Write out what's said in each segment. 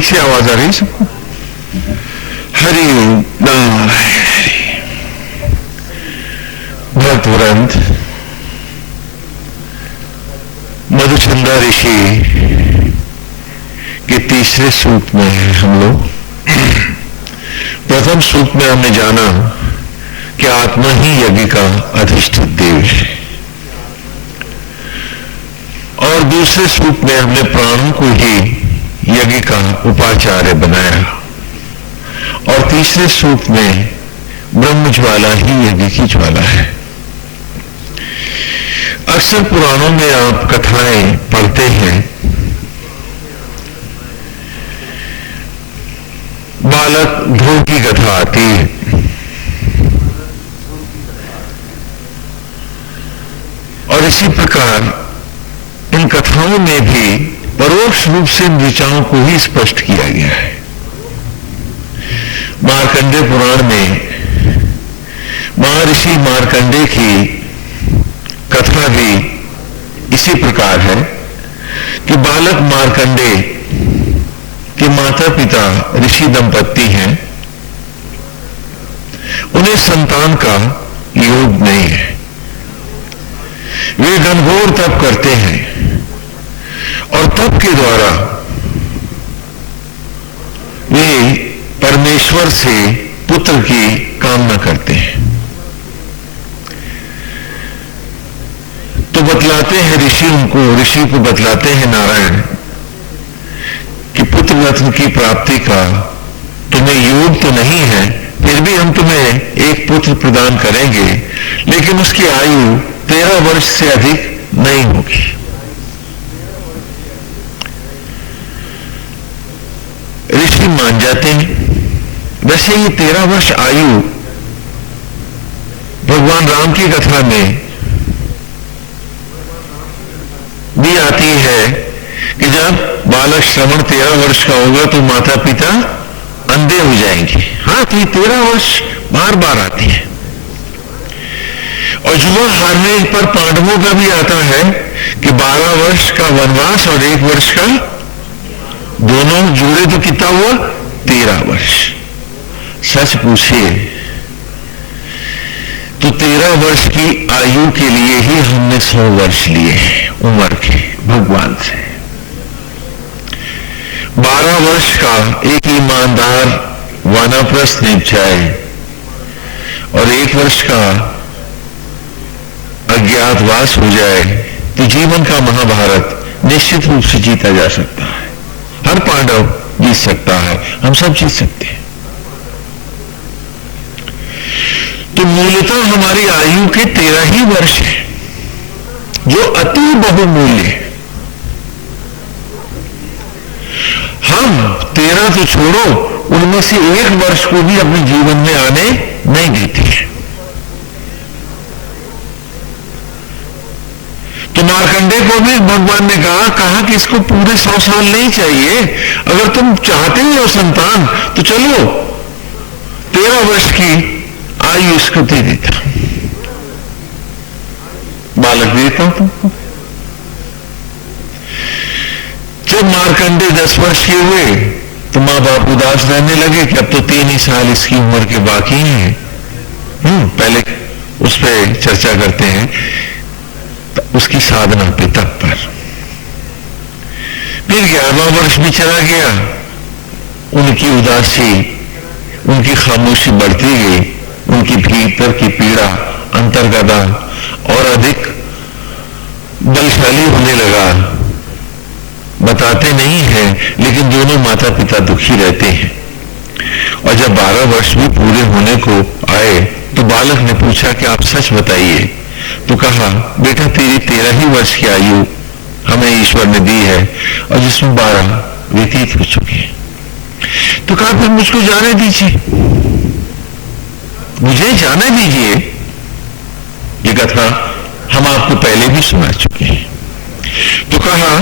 ठीक से आवाज आ रही सबको? हरि नारायण। तुरंत मधुचंदा ऋषि के तीसरे सूक्त में है हम लोग। प्रथम सूक्त में हमने जाना कि आत्मा ही यज्ञ का अधिष्ठित देव है, और दूसरे सूक्त में हमने प्राणों को ही यज्ञ का उपाचार्य बनाया, और तीसरे सूक्त में ब्रह्म ज्वाला ही यज्ञ की ज्वाला है। अक्सर पुराणों में आप कथाएं पढ़ते हैं, बालक ध्रुव की कथा आती है, और इसी प्रकार इन कथाओं में भी परोक्ष रूप से इन विचारों को ही स्पष्ट किया गया है। मार्कंडेय पुराण में महर्षि मार्कंडेय की कथा भी इसी प्रकार है कि बालक मार्कंडेय के माता पिता ऋषि दंपत्ति हैं, उन्हें संतान का योग नहीं है। वे घनघोर तप करते हैं और तप के द्वारा वे परमेश्वर से पुत्र की कामना करते हैं। तो बतलाते हैं ऋषि को बतलाते हैं नारायण कि पुत्र रत्न की प्राप्ति का तुम्हें योग तो नहीं है, फिर भी हम तुम्हें एक पुत्र प्रदान करेंगे, लेकिन उसकी आयु 13 वर्ष से अधिक नहीं होगी। ऋषि मान जाते हैं। वैसे ये 13 वर्ष आयु भगवान राम की कथा में भी आती है कि जब बालक श्रवण 13 वर्ष का होगा तो माता पिता अंधे हो जाएंगे। हाँ, तो ये 13 वर्ष बार बार आती है। और जुआ हारने पर पांडवों का भी आता है कि 12 वर्ष का वनवास और 1 वर्ष का, दोनों जोड़े तो कितना हुआ? 13 वर्ष। सच पूछिए तो 13 वर्ष की आयु के लिए ही हमने 100 वर्ष लिए उम्र के भगवान से। 12 वर्ष का एक ईमानदार वानप्रस्थ निपटाए और 1 वर्ष का अज्ञातवास हो जाए तो जीवन का महाभारत निश्चित रूप से जीता जा सकता है। हर पांडव जीत सकता है, हम सब जीत सकते हैं। तो मूलतः हमारी आयु के 13 ही वर्ष है, जो अति बहुमूल्य है। हम 13 तो छोड़ो, उनमें से 1 वर्ष को भी अपने जीवन में आने नहीं देते हैं। तो मार्कंडेय को भी भगवान ने कहा कि इसको पूरे 100 साल नहीं चाहिए, अगर तुम चाहते हो संतान तो चलो 13 वर्ष की आयु इसको दे देता, बालक देता हूं तुमको। जब मार्कंडेय 10 वर्ष के हुए तो मां बाप उदास रहने लगे कि अब तो 3 ही साल इसकी उम्र के बाकी हैं। पहले उस पर चर्चा करते हैं तो उसकी साधना पे, तप पर। फिर 11वां वर्ष भी चला गया, उनकी उदासी, उनकी खामोशी बढ़ती गई, उनकी भीतर की पीड़ा अंतर्गता और अधिक बलशाली होने लगा। बताते नहीं हैं, लेकिन दोनों माता पिता दुखी रहते हैं। और जब 12 वर्ष भी पूरे होने को आए तो बालक ने पूछा कि आप सच बताइए। तो कहा, बेटा तेरी 13 ही वर्ष की आयु हमें ईश्वर ने दी है और जिसमें 12 व्यतीत हो चुके हैं। तो कहा, फिर मुझको जाने दीजिए, मुझे जाने दीजिए। ये कथा हम आपको पहले भी सुना चुके हैं। तो कहा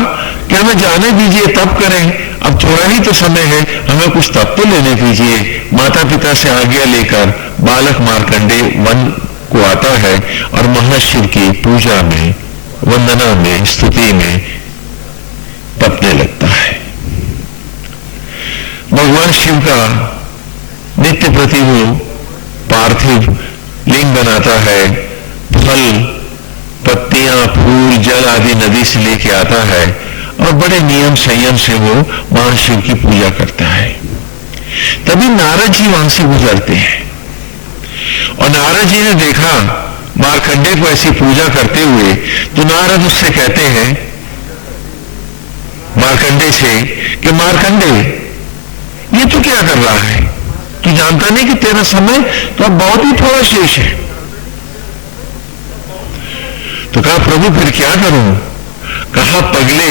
कि हमें जाने दीजिए, तप करें, अब थोड़ा ही तो समय है, हमें कुछ तप तो लेने दीजिए। माता पिता से आज्ञा लेकर बालक मार्कंडेय वन को आता है और महाशिव की पूजा में, वंदना में, स्तुति में तपने लगता है। भगवान शिव का नित्य प्रति वो पार्थिव लिंग बनाता है, फल पत्तियां फूल जल आदि नदी से लेके आता है और बड़े नियम संयम से वो महाशिव की पूजा करता है। तभी नारद जी वहां से गुजरते हैं और नारद जी ने देखा मार्कंडे को ऐसी पूजा करते हुए, तो नारद उससे कहते हैं मार्कंडे से कि मार्कंडे ये तू क्या कर रहा है? तू जानता नहीं कि तेरा समय तो अब बहुत ही थोड़ा शेष है। तो कहा प्रभु फिर क्या करूं? कहा पगले,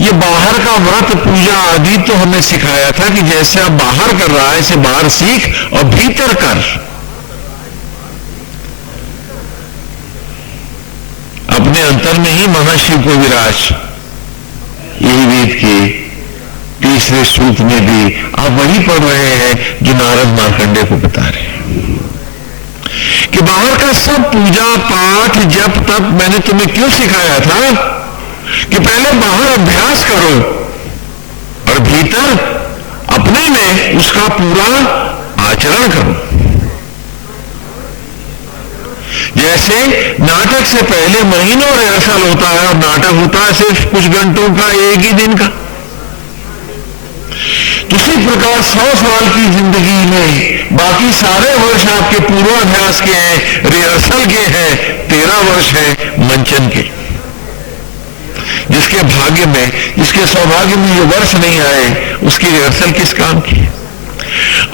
ये बाहर का व्रत पूजा आदि तो हमें सिखाया था कि जैसे आप बाहर कर रहा है, इसे बाहर सीख और भीतर कर। अपने अंतर में ही महाशिव को विराज। यही वेद के तीसरे सूक्त में भी आप वही पढ़ रहे हैं जो नारद मार्कंडे को बता रहे हैं कि बाहर का सब पूजा पाठ जप तप मैंने तुम्हें क्यों सिखाया था कि पहले बाहर अभ्यास करो और भीतर अपने में उसका पूरा आचरण करो। जैसे नाटक से पहले महीनों रिहर्सल होता है और नाटक होता है सिर्फ कुछ घंटों का, एक ही दिन का। उसी प्रकार 100 साल की जिंदगी में बाकी सारे वर्ष आपके पूर्वाभ्यास के हैं, रिहर्सल के हैं, 13 वर्ष है मंचन के। जिसके भाग्य में, जिसके सौभाग्य में ये वर्ष नहीं आए, उसकी रिहर्सल किस काम की?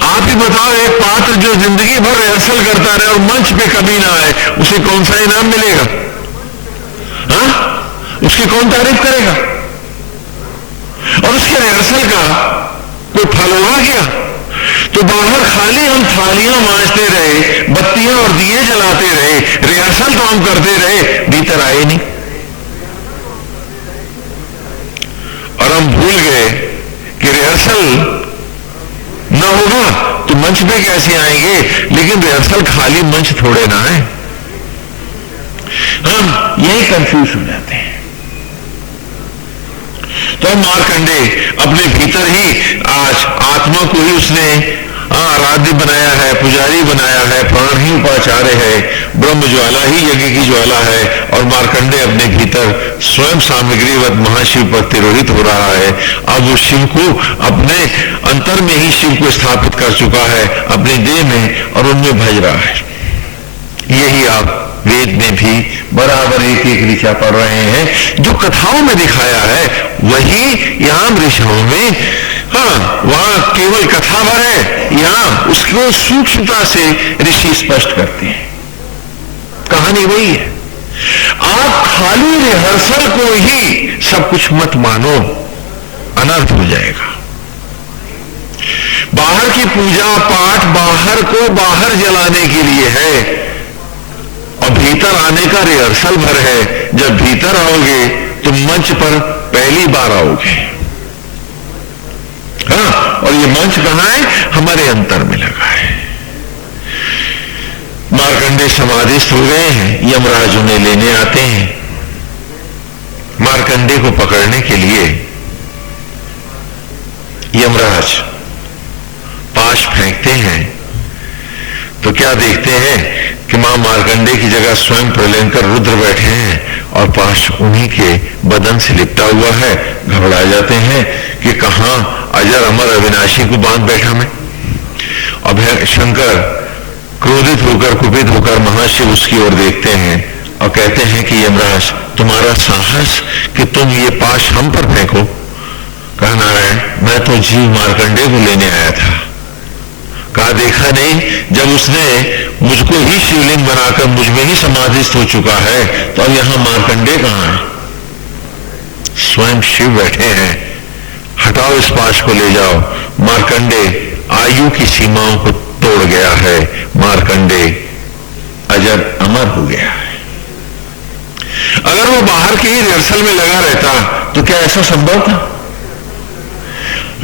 आप ही बताओ, एक पात्र जो जिंदगी भर रिहर्सल करता रहे और मंच पे कभी ना आए, उसे कौन सा इनाम मिलेगा? हाँ, उसकी कौन तारीफ करेगा? और उसके रिहर्सल का कोई फल होगा क्या? तो बाहर खाली हम थालियां मांजते रहे, बत्तियां और दिए जलाते रहे, रिहर्सल तो हम करते रहे, भीतर आए नहीं। और हम भूल गए कि रिहर्सल न होगा तो मंच पे कैसे आएंगे? लेकिन रिहर्सल खाली मंच थोड़े ना है। हम यही कंफ्यूज हो जाते हैं। तो मार्कंडे अपने भीतर ही आज आत्मा को ही उसने आराध्य बनाया है, पुजारी बनाया है, प्राण ही उपाचार्य है, ब्रह्म ज्वाला ही यज्ञ की ज्वाला है। और मार्कंडे अपने भीतर स्वयं सामग्रीवत महाशिव पर तिरोहित हो रहा है। अब वो शिव को अपने अंतर में ही शिव को स्थापित कर चुका है, अपने देह में, और उनमें भज रहा है। यही आप वेद में भी बराबर एक एक ऋचा पढ़ रहे हैं। जो कथाओं में दिखाया है वही यहां ऋषाओं में, हाँ, वहां केवल कथा भर है, यहां उसको सूक्ष्मता से ऋषि स्पष्ट करते हैं। कहानी वही है। आप खाली रिहर्सल को ही सब कुछ मत मानो, अनर्थ हो जाएगा। बाहर की पूजा पाठ बाहर को बाहर जलाने के लिए है और भीतर आने का रिहर्सल भर है। जब भीतर आओगे तो मंच पर पहली बार आओगे। हाँ, और ये मंच कहां है? हमारे अंतर में लगा है। मार्कंडे समाधिस्थ हो गए हैं, यमराज उन्हें लेने आते हैं। मार्कंडे को पकड़ने के लिए यमराज पाश फेंकते हैं तो क्या देखते हैं कि मां मार्कंडे की जगह स्वयं प्रलयंकर रुद्र बैठे हैं और पाश उन्हीं के बदन से लिपटा हुआ है। घबरा जाते हैं कि कहां अजर अमर अविनाशी को बांध बैठा मैं। अब शंकर क्रोधित होकर कुपित होकर महाशिव उसकी ओर देखते हैं और कहते हैं कि यमराज, तुम्हारा साहस कि तुम ये पाश हम पर फेंको। कहा नारायण, मैं तो जीव मार्कंडे को लेने आया था। कहा देखा नहीं, जब उसने मुझको ही शिवलिंग बनाकर मुझ में ही समाधिस्थ हो चुका है तो अब यहां मार्कंडे कहां है? स्वयं शिव बैठे हैं। हटाओ इस पाश को, ले जाओ। मार्कंडे आयु की सीमाओं को तोड़ गया है। मार्कंडे अजर अमर हो गया है। अगर वो बाहर के ही रिहर्सल में लगा रहता तो क्या ऐसा संभव था?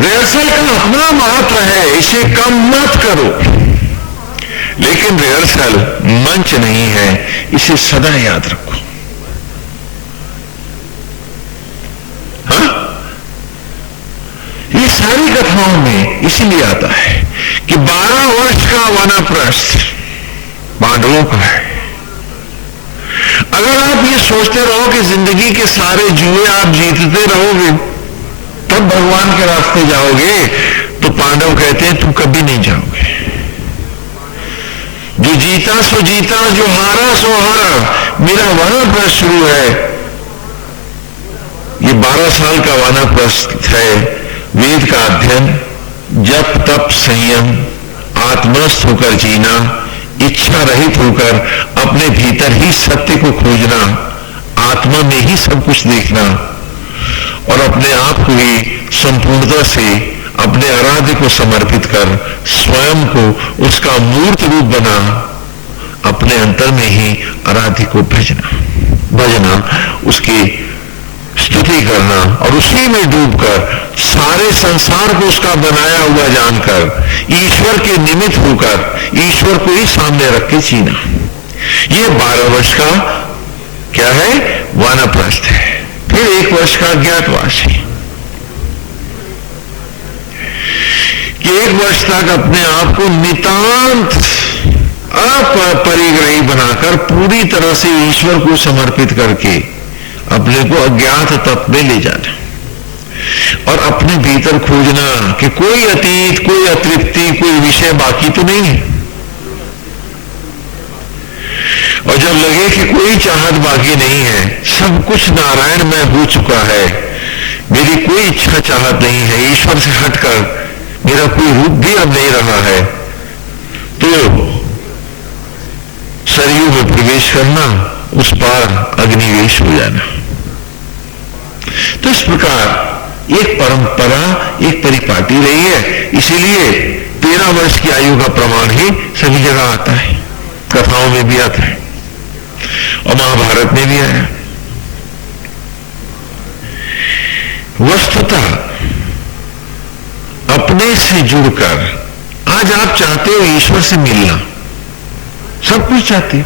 रिहर्सल का अपना महत्व है, इसे कम मत करो। लेकिन रिहर्सल मंच नहीं है, इसे सदा याद रखो। हाँ? ये सारी कथाओं में इसीलिए आता है कि 12 वर्ष का वानप्रस्थ पांडवों का है। अगर आप ये सोचते रहो कि जिंदगी के सारे जुए आप जीतते रहोगे तब भगवान के रास्ते जाओगे, तो पांडव कहते हैं तुम कभी नहीं जाओगे। जो जीता सो जीता, जो हारा सो हारा। मेरा वानप्रस्थ शुरू है, ये 12 साल का वानप्रस्थ है। वेद का अध्ययन, जप तप संयम, आत्मस्थ होकर जीना, इच्छा रहित होकर अपने भीतर ही सत्य को खोजना, आत्मा में ही सब कुछ देखना और अपने आप को ही संपूर्णता से अपने आराध्य को समर्पित कर स्वयं को उसका मूर्त रूप बना, अपने अंतर में ही आराध्य को भजना, उसकी स्तुति करना और उसी में डूबकर सारे संसार को उसका बनाया हुआ जानकर ईश्वर के निमित्त होकर ईश्वर को ही सामने रख के जीना। यह 12 वर्ष का क्या है? वानप्रस्थ है। फिर 1 वर्ष का अज्ञातवास है कि 1 वर्ष तक अपने आप को नितांत अपरिग्रही बनाकर पूरी तरह से ईश्वर को समर्पित करके अपने को अज्ञात तत्व में ले जाना और अपने भीतर खोजना कि कोई अतीत, कोई अतृप्ति, कोई विषय बाकी तो नहीं है। और जब लगे कि कोई चाहत बाकी नहीं है, सब कुछ नारायण में हो चुका है, मेरी कोई इच्छा चाहत नहीं है, ईश्वर से हटकर मेरा कोई रूप भी अब नहीं रहा है, तो सरयू में प्रवेश करना, उस पार अग्निवेश हो जाना। तो इस प्रकार एक परंपरा, एक परिपाटी रही है। इसीलिए 13 वर्ष की आयु का प्रमाण ही सभी जगह आता है, कथाओं में भी आता है और महाभारत में भी आया। वस्तुतः अपने से जुड़कर आज आप चाहते हो ईश्वर से मिलना, सब कुछ चाहते हो,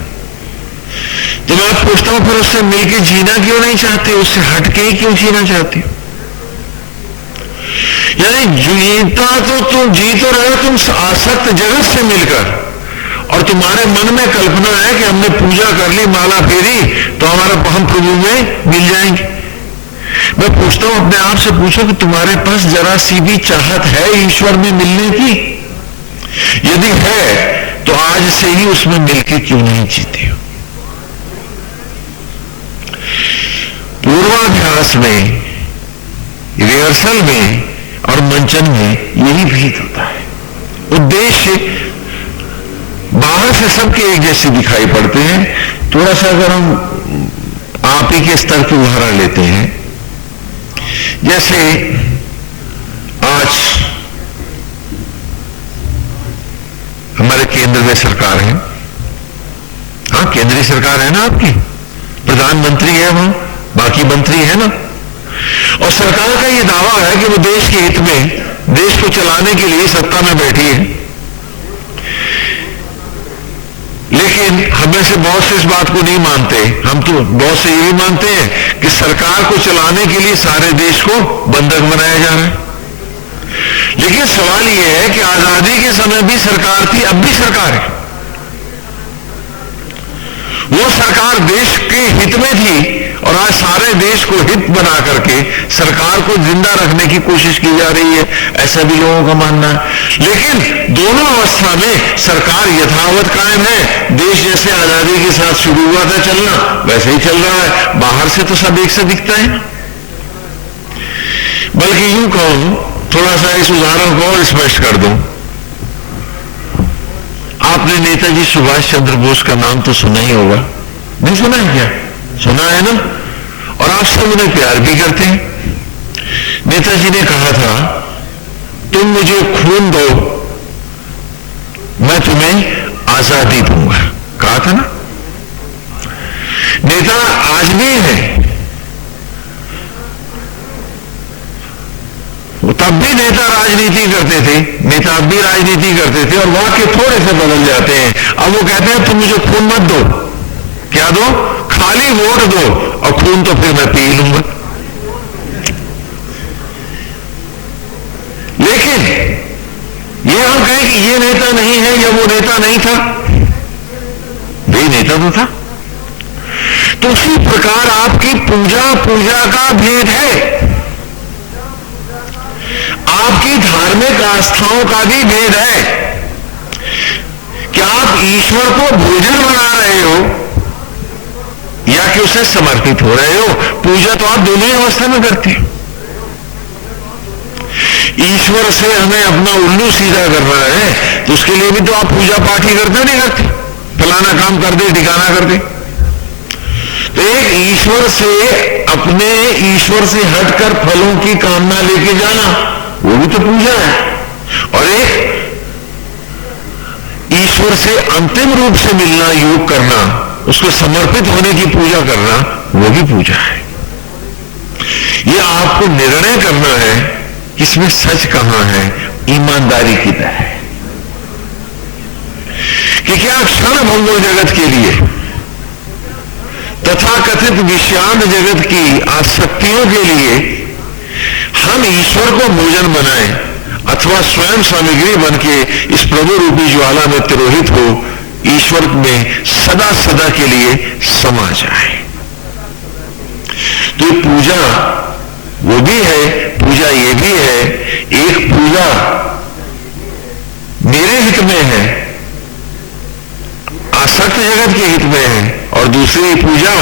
तो मैं पूछता हूं फिर उससे मिलके जीना क्यों नहीं चाहते? उससे हटके ही क्यों जीना चाहते हो? यानी जीता तो तुम जी तो रहे तुम आसक्त जगत से मिलकर, और तुम्हारे मन में कल्पना है कि हमने पूजा कर ली, माला फेरी, तो हम प्रभु में मिल जाएंगे। मैं पूछता हूं अपने आप से पूछो कि तुम्हारे पास जरा सी भी चाहत है ईश्वर में मिलने की? यदि है तो आज से ही उसमें मिलके क्यों नहीं जीते हो? पूर्वाभ्यास में, रिहर्सल में और मंचन में यही भेद होता है। उद्देश्य बाहर से सबके एक जैसे दिखाई पड़ते हैं। थोड़ा सा अगर हम आप ही के स्तर की उदाहरण लेते हैं, जैसे आज हमारे केंद्र में सरकार है, हाँ केंद्रीय सरकार है ना आपकी, प्रधानमंत्री है वहां, बाकी मंत्री है ना, और सरकार का यह दावा है कि वो देश के हित में, देश को चलाने के लिए सत्ता में बैठी है। लेकिन हमें से बहुत से इस बात को नहीं मानते। हम तो बहुत से यही मानते हैं कि सरकार को चलाने के लिए सारे देश को बंधक बनाया जा रहा है। लेकिन सवाल यह है कि आजादी के समय भी सरकार थी, अब भी सरकार है। वो सरकार देश के हित में थी और आज सारे देश को हित बना करके सरकार को जिंदा रखने की कोशिश की जा रही है, ऐसा भी लोगों का मानना है। लेकिन दोनों अवस्था में सरकार यथावत कायम है। देश जैसे आजादी के साथ शुरू हुआ था चलना, वैसे ही चल रहा है। बाहर से तो सब एक से दिखता है। बल्कि यूं कहूं, थोड़ा सा इस उदाहरण को और स्पष्ट कर दूं। आपने नेताजी सुभाष चंद्र बोस का नाम तो सुना ही होगा, नहीं सुना है क्या? सुना है ना? और आप सब उन्हें प्यार भी करते हैं। नेताजी ने कहा था, तुम मुझे खून दो, मैं तुम्हें आजादी दूंगा, कहा था ना। नेता आज भी है, तब भी नेता राजनीति करते थे, नेता अब भी राजनीति करते थे और वाक्य थोड़े से बदल जाते हैं। अब वो कहते हैं तुम मुझे खून मत दो, क्या दो? खाली वोट दो, और खून तो फिर मैं पी लूंगा। लेकिन ये हम कहें कि ये नेता नहीं है या वो नेता नहीं था, वे नेता तो था। तो उसी प्रकार आपकी पूजा का भेद है, आपकी धार्मिक आस्थाओं का भी भेद है। क्या आप ईश्वर को भोजन बना रहे हो या कि उसे समर्पित हो रहे हो? पूजा तो आप दोनों ही अवस्था में करते हैं। ईश्वर से हमें अपना उल्लू सीधा करना है तो उसके लिए भी तो आप पूजा पाठ ही करते नहीं करते, फलाना काम कर दे, ठिकाना कर दे। तो एक ईश्वर से, अपने ईश्वर से हटकर फलों की कामना लेके जाना, वो भी तो पूजा है। और एक ईश्वर से अंतिम रूप से मिलना, योग करना, उसको समर्पित होने की पूजा करना, वो भी पूजा है। ये आपको निर्णय करना है किसमें सच कहां है, ईमानदारी किधर है। कि क्या क्षण भंगुर जगत के लिए, तथा कथित विषांत जगत की आसक्तियों के लिए हम ईश्वर को भोजन बनाएं अथवा स्वयं सामग्री बन के इस प्रभु रूपी ज्वाला में तिरोहित हो ईश्वर में सदा सदा के लिए समा जाए। तो पूजा वो भी है, पूजा ये भी है। एक पूजा मेरे हित में है, आसक्त जगत के हित में है, और दूसरी पूजा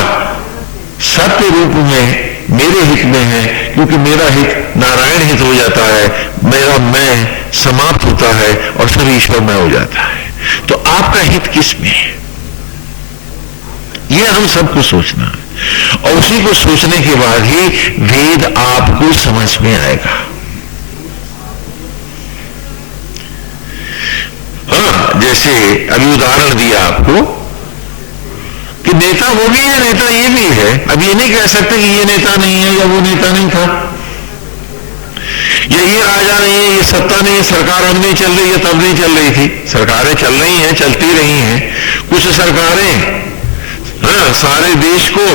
सत्य रूप में मेरे हित में है, क्योंकि मेरा हित नारायण हित हो जाता है, मेरा मैं समाप्त होता है और फिर ईश्वर में हो जाता है। तो आपका हित किस में है, यह हम सबको सोचना है। और उसी को सोचने के बाद ही वेद आपको समझ में आएगा। हाँ, जैसे अभी उदाहरण दिया आपको कि नेता वो भी है, नेता ये भी है। अब ये नहीं कह सकते कि ये नेता नहीं है या वो नेता नहीं था, या ये राजा नहीं है, ये सत्ता नहीं है, सरकार अब नहीं चल रही है, तब नहीं चल रही थी। सरकारें चल रही हैं, चलती रही हैं। कुछ सरकारें हाँ सारे देश को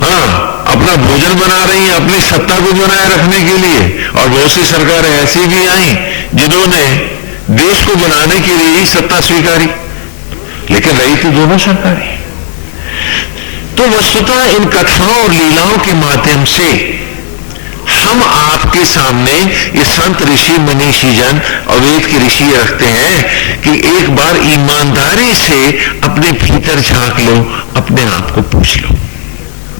हाँ अपना भोजन बना रही हैं, अपनी सत्ता को बनाए रखने के लिए, और बहुत सी सरकारें ऐसी भी आई जिन्होंने देश को बनाने के लिए ही सत्ता स्वीकारी, लेकिन रही थी दोनों सरकारें। तो वस्तुतः इन कथाओं और लीलाओं के माध्यम से हम आपके सामने ये संत ऋषि मनीषी जन और वेद के ऋषि रखते हैं कि एक बार ईमानदारी से अपने भीतर झांक लो, अपने आप को पूछ लो।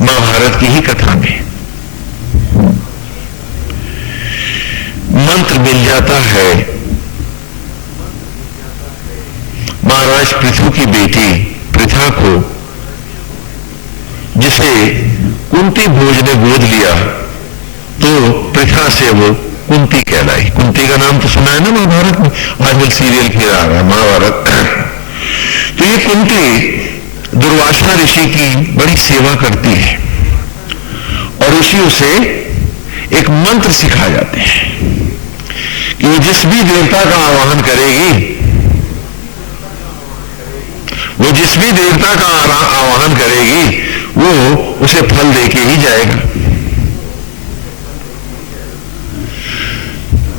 महाभारत की ही कथा में मंत्र मिल जाता है। महाराज पृथु की बेटी पृथा को, जिसे कुंती भोज ने गोद लिया, तो पृथा से वो कुंती कहलाई। कुंती का नाम तो सुना है ना महाभारत में, आजकल सीरियल फिर आ रहा है महाभारत। तो ये कुंती दुर्वासा ऋषि की बड़ी सेवा करती है, और ऋषि उसे एक मंत्र सिखा जाते हैं कि वो जिस भी देवता का आवाहन करेगी, वो जिस भी देवता का आवाहन करेगी, वो उसे फल देके ही जाएगा।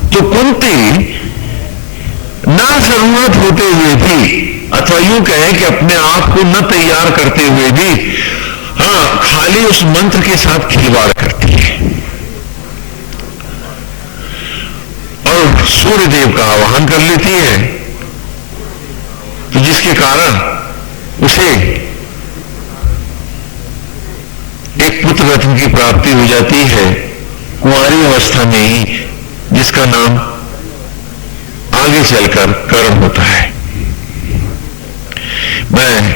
तो कुंती ना जरूरत होते हुए भी, अथवा यूं कहें कि अपने आप को न तैयार करते हुए भी, हाँ खाली उस मंत्र के साथ खिलवाड़ करती है और सूर्य देव का आवाहन कर लेती है। तो जिसके कारण उसे एक पुत्र रत्न की प्राप्ति हो जाती है कुंवारी अवस्था में ही, जिसका नाम आगे चलकर कर्ण होता है। मैं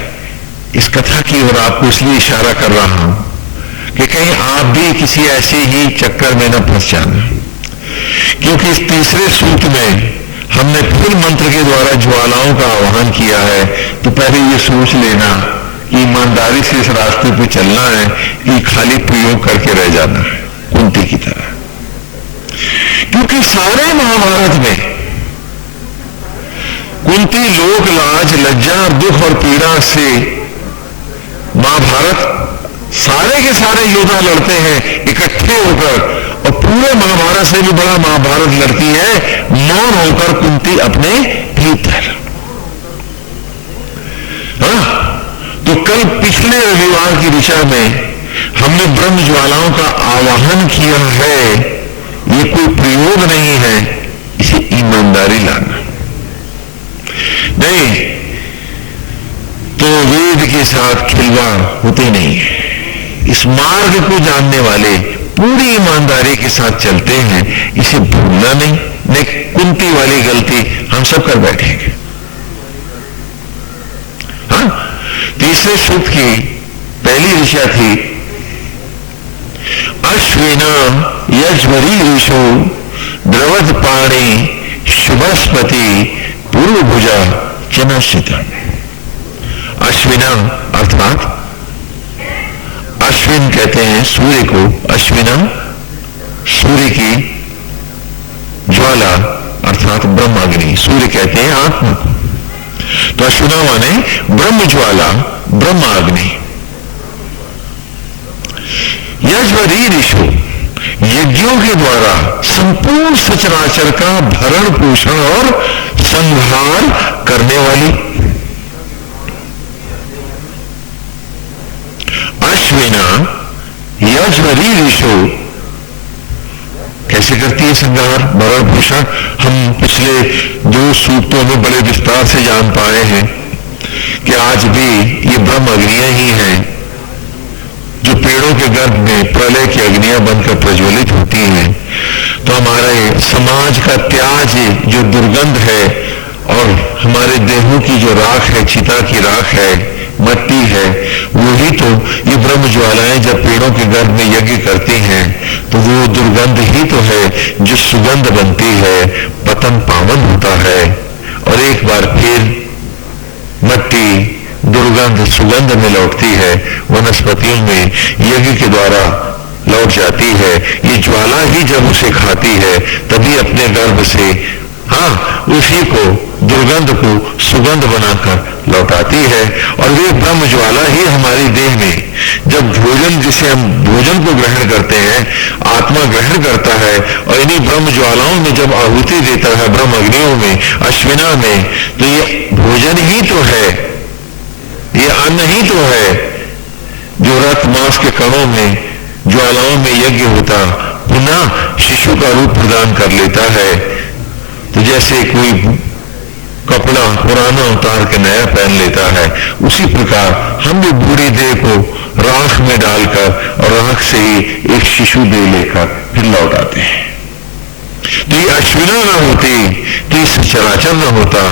इस कथा की ओर आपको इसलिए इशारा कर रहा हूं कि कहीं आप भी किसी ऐसे ही चक्कर में न फंस जाना, क्योंकि इस तीसरे सूत्र में हमने फिर मंत्र के द्वारा ज्वालाओं का आह्वान किया है। तो पहले ये सोच लेना कि ईमानदारी से इस रास्ते पे चलना है कि खाली प्रयोग करके रह जाना है कुंती की तरह। क्योंकि सारे महाभारत में कुंती लोक लाज लज्जा दुख और पीड़ा से महाभारत सारे के सारे योद्धा लड़ते हैं इकट्ठे होकर, और पूरे महाभारत से भी बड़ा महाभारत लड़ती है मौन होकर कुंती अपने भीतर। हाँ, तो कल पिछले रविवार की ऋचा में हमने ब्रह्म ज्वालाओं का आवाहन किया है। ये कोई प्रयोग नहीं है, इसे ईमानदारी लाना नहीं तो वेद के साथ खिलवाड़ होते नहीं है। इस मार्ग को जानने वाले पूरी ईमानदारी के साथ चलते हैं, इसे भूलना नहीं कुंती वाली गलती हम सब कर बैठेंगे। हाँ, तीसरे सूक्त की पहली ऋचा थी अश्विना यज्वरी ऋषो द्रवत पाणी शुभस्पति पूर्व भुजा चनश्चित। अश्विना अर्थात अश्विन कहते हैं सूर्य को, अश्विना सूर्य की ज्वाला अर्थात ब्रह्माग्नि, सूर्य कहते हैं आत्मा को। तो अश्विना माने ब्रह्म ज्वाला, ब्रह्माग्नि। यज्वरी ऋषु यज्ञों के द्वारा संपूर्ण सचराचर का भरण पोषण और संहार करने वाली अश्विना यज्वरी ऋषु कैसे करती है संहार भरण पोषण? हम पिछले 2 सूक्तों में बड़े विस्तार से जान पाए हैं कि आज भी ये ब्रह्म अग्नियां ही हैं जो पेड़ों के गर्भ में प्रलय की अग्नियां बनकर प्रज्वलित होती हैं। तो हमारे समाज का त्याज जो दुर्गंध है और हमारे देहों की जो राख है, चिता की राख है, मट्टी है, वही तो ये ब्रह्म ज्वालाएं जब पेड़ों के गर्भ में यज्ञ करती हैं तो वो दुर्गंध ही तो है जो सुगंध बनती है, पतन पावन होता है और एक बार फिर मट्टी दुर्गंध सुगंध में लौटती है, वनस्पतियों में यज्ञ के द्वारा लौट जाती है। ये ज्वाला ही जब उसे खाती है तभी अपने गर्भ से उसी को दुर्गंध को सुगंध बनाकर लौटाती है। और वे ब्रह्म ज्वाला ही हमारी देह में जब भोजन, जिसे हम भोजन को ग्रहण करते हैं, आत्मा ग्रहण करता है और इन्हीं ब्रह्म ज्वालाओं में जब आहुति देता है, ब्रह्म अग्नियों में, अश्विना में, तो ये भोजन ही तो है, ये अन्न ही तो है जो रक्त मांस के कणों में ज्वालाओं में यज्ञ होता पुनः शिशु का रूप प्रदान कर लेता है। तो जैसे कोई कपड़ा पुराना उतार के नया पहन लेता है, उसी प्रकार हम भी बूढ़ी देह को राख में डालकर और राख से ही एक शिशु दे लेकर फिर लौट आते हैं। तो ये अश्विना न होती तो ये सचराचर न होता।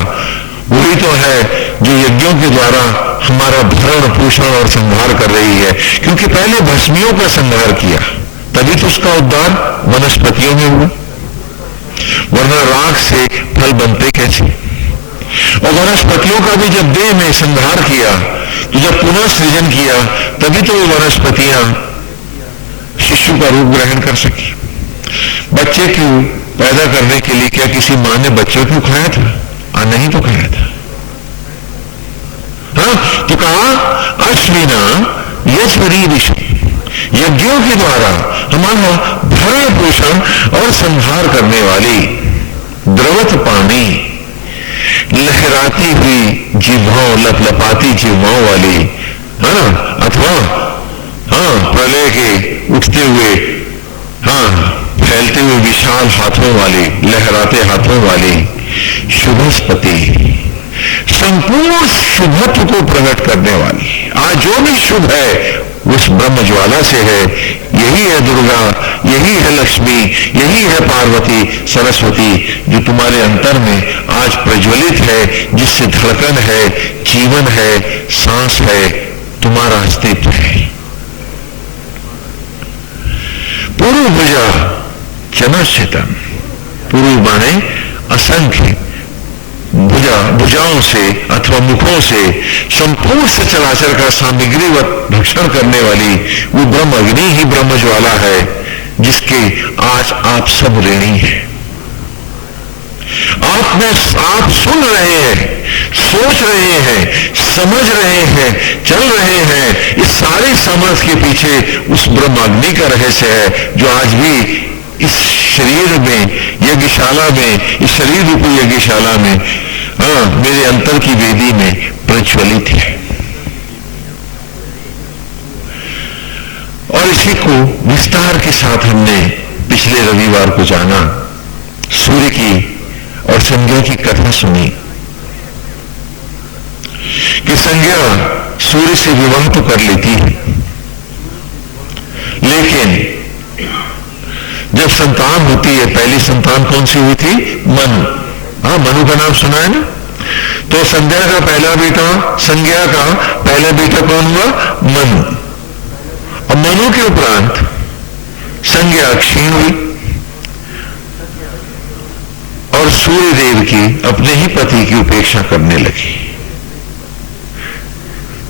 वही तो है जो यज्ञों के द्वारा हमारा भरण पोषण और संहार कर रही है, क्योंकि पहले भस्मियों का संहार किया तभी तो उसका उद्धार वनस्पतियों में हुआ, वरना राख से फल बनते कैसे? और वनस्पतियों का भी जब देह में संहार किया तो जब पुनः सृजन किया तभी तो ये वनस्पतियां शिशु का रूप ग्रहण कर सकी। बच्चे क्यों पैदा करने के लिए क्या किसी मां ने बच्चों क्यों खाया था? नहीं तो खाया था। हाँ, तो कहा अश्विना यज्वरी ऋषि यज्ञों के द्वारा हमारा भरण पोषण और संहार करने वाली द्रवत पानी, लहराती हुई जिह्वाओं, लपलपाती जिह्वाओं वाली, है ना, अथवा प्रलय के उठते हुए फैलते हुए विशाल हाथों वाली, लहराते हाथों वाली शुभस्पति, संपूर्ण शुभत्व को प्रकट करने वाली। आज जो भी शुभ है उस ब्रह्म ज्वाला से है। यही है दुर्गा, यही है लक्ष्मी, यही है पार्वती, सरस्वती, जो तुम्हारे अंतर में आज प्रज्वलित है, जिससे धड़कन है, जीवन है, सांस है, तुम्हारा अस्तित्व है। पूर्व भुजा चनश्चितम, पूर्व माने असंख्य भुजाओं से अथवा मुखों से संपूर्ण चराचर का सामग्रीवत भक्षण करने वाली वो ब्रह्म अग्नि ही ब्रह्म ज्वाला है, जिसके आज आप सब ऋणी हैं। आप सुन रहे हैं, सोच रहे हैं, समझ रहे हैं, चल रहे हैं। इस सारे समझ के पीछे उस ब्रह्माग्नि का रहस्य है, जो आज भी इस शरीर में, यज्ञशाला में, इस शरीर रूपी यज्ञशाला में, मेरे अंतर की वेदी में प्रज्वलित है। और इसी को विस्तार के साथ हमने पिछले रविवार को जाना, सूर्य की और संज्ञा की कथा सुनी कि संज्ञा सूर्य से विवाह तो कर लेती है, लेकिन जब संतान होती है, पहली संतान कौन सी हुई थी? मनु। मनु का नाम सुना है ना? तो संध्या का पहला बेटा, संज्ञा का पहला बेटा कौन हुआ? मनु। और मनु के उपरांत संज्ञा क्षीण हुई और सूर्य देव की अपने ही पति की उपेक्षा करने लगी।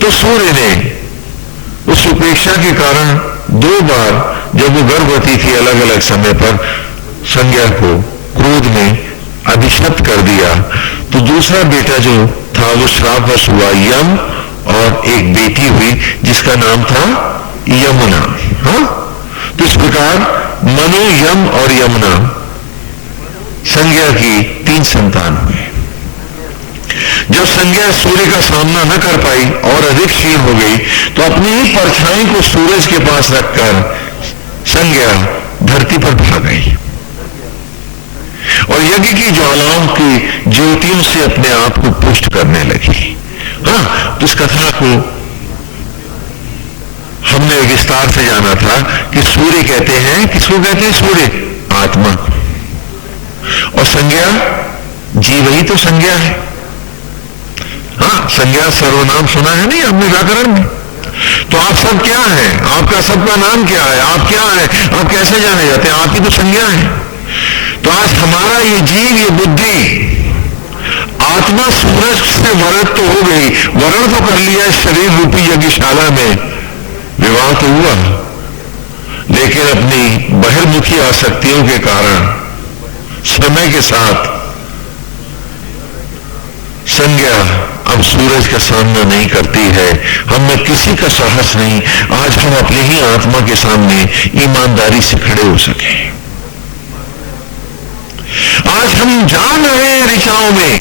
तो सूर्य ने उस उपेक्षा के कारण 2 बार जब वो गर्भवती थी, अलग अलग समय पर संज्ञा को क्रोध में अभिशप्त कर दिया। तो दूसरा बेटा जो था वो श्रापवश हुआ, यम, और एक बेटी हुई जिसका नाम था यमुना। तो इस प्रकार मनु, यम और यमुना संज्ञा की 3 संतान हुए। जब संज्ञा सूर्य का सामना न कर पाई और अधिक क्षीण हो गई, तो अपनी ही परछाई को सूरज के पास रखकर संज्ञा धरती पर भाग गई और यज्ञ की ज्वालाओं की ज्योतियों से अपने आप को पुष्ट करने लगी। तो इस कथा को हमने विस्तार से जाना था कि सूर्य कहते हैं, किसको कहते हैं? सूर्य, आत्मा। और संज्ञा, जीव ही तो संज्ञा है। संज्ञा सर्वनाम सुना है नहीं हमने व्याकरण में? तो आप सब क्या हैं? आपका सबका नाम क्या है? आप क्या है? आप कैसे जाने जाते हैं? आपकी तो संज्ञा है। तो आज हमारा ये जीव, ये बुद्धि, आत्मा सूरज से वरण तो हो गई, वरण तो कर लिया शरीर रूपी यज्ञशाला में, विवाह तो हुआ, लेकिन अपनी बहिर्मुखी आसक्तियों के कारण समय के साथ संज्ञा अब सूरज का सामना नहीं करती है। हमें किसी का साहस नहीं आज हम अपनी ही आत्मा के सामने ईमानदारी से खड़े हो सके। आज हम जान रहे हैं ऋचाओं में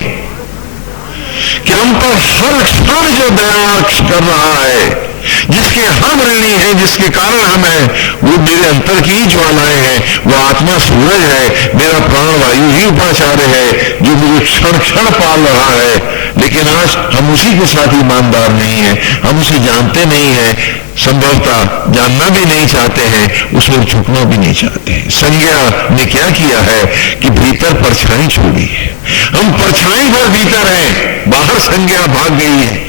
कि हम पर हर क्षण जो दया कर रहा है, जिसके हम ऋणी हैं, जिसके कारण हम हैं, वो मेरे अंतर की ही ज्वालाएं हैं। वो आत्मा सूरज है, मेरा प्राण वायु ही उपाचार्य है, जो मुझे क्षण क्षण पाल रहा है। लेकिन आज हम उसी के साथ ईमानदार नहीं है, हम उसे जानते नहीं है, संभवतः जानना भी नहीं चाहते हैं, उसमें झुकना भी नहीं चाहते हैं। संज्ञा ने क्या किया है कि भीतर परछाई छोड़ी है। हम परछाई भर भीतर हैं, बाहर संज्ञा भाग गई है।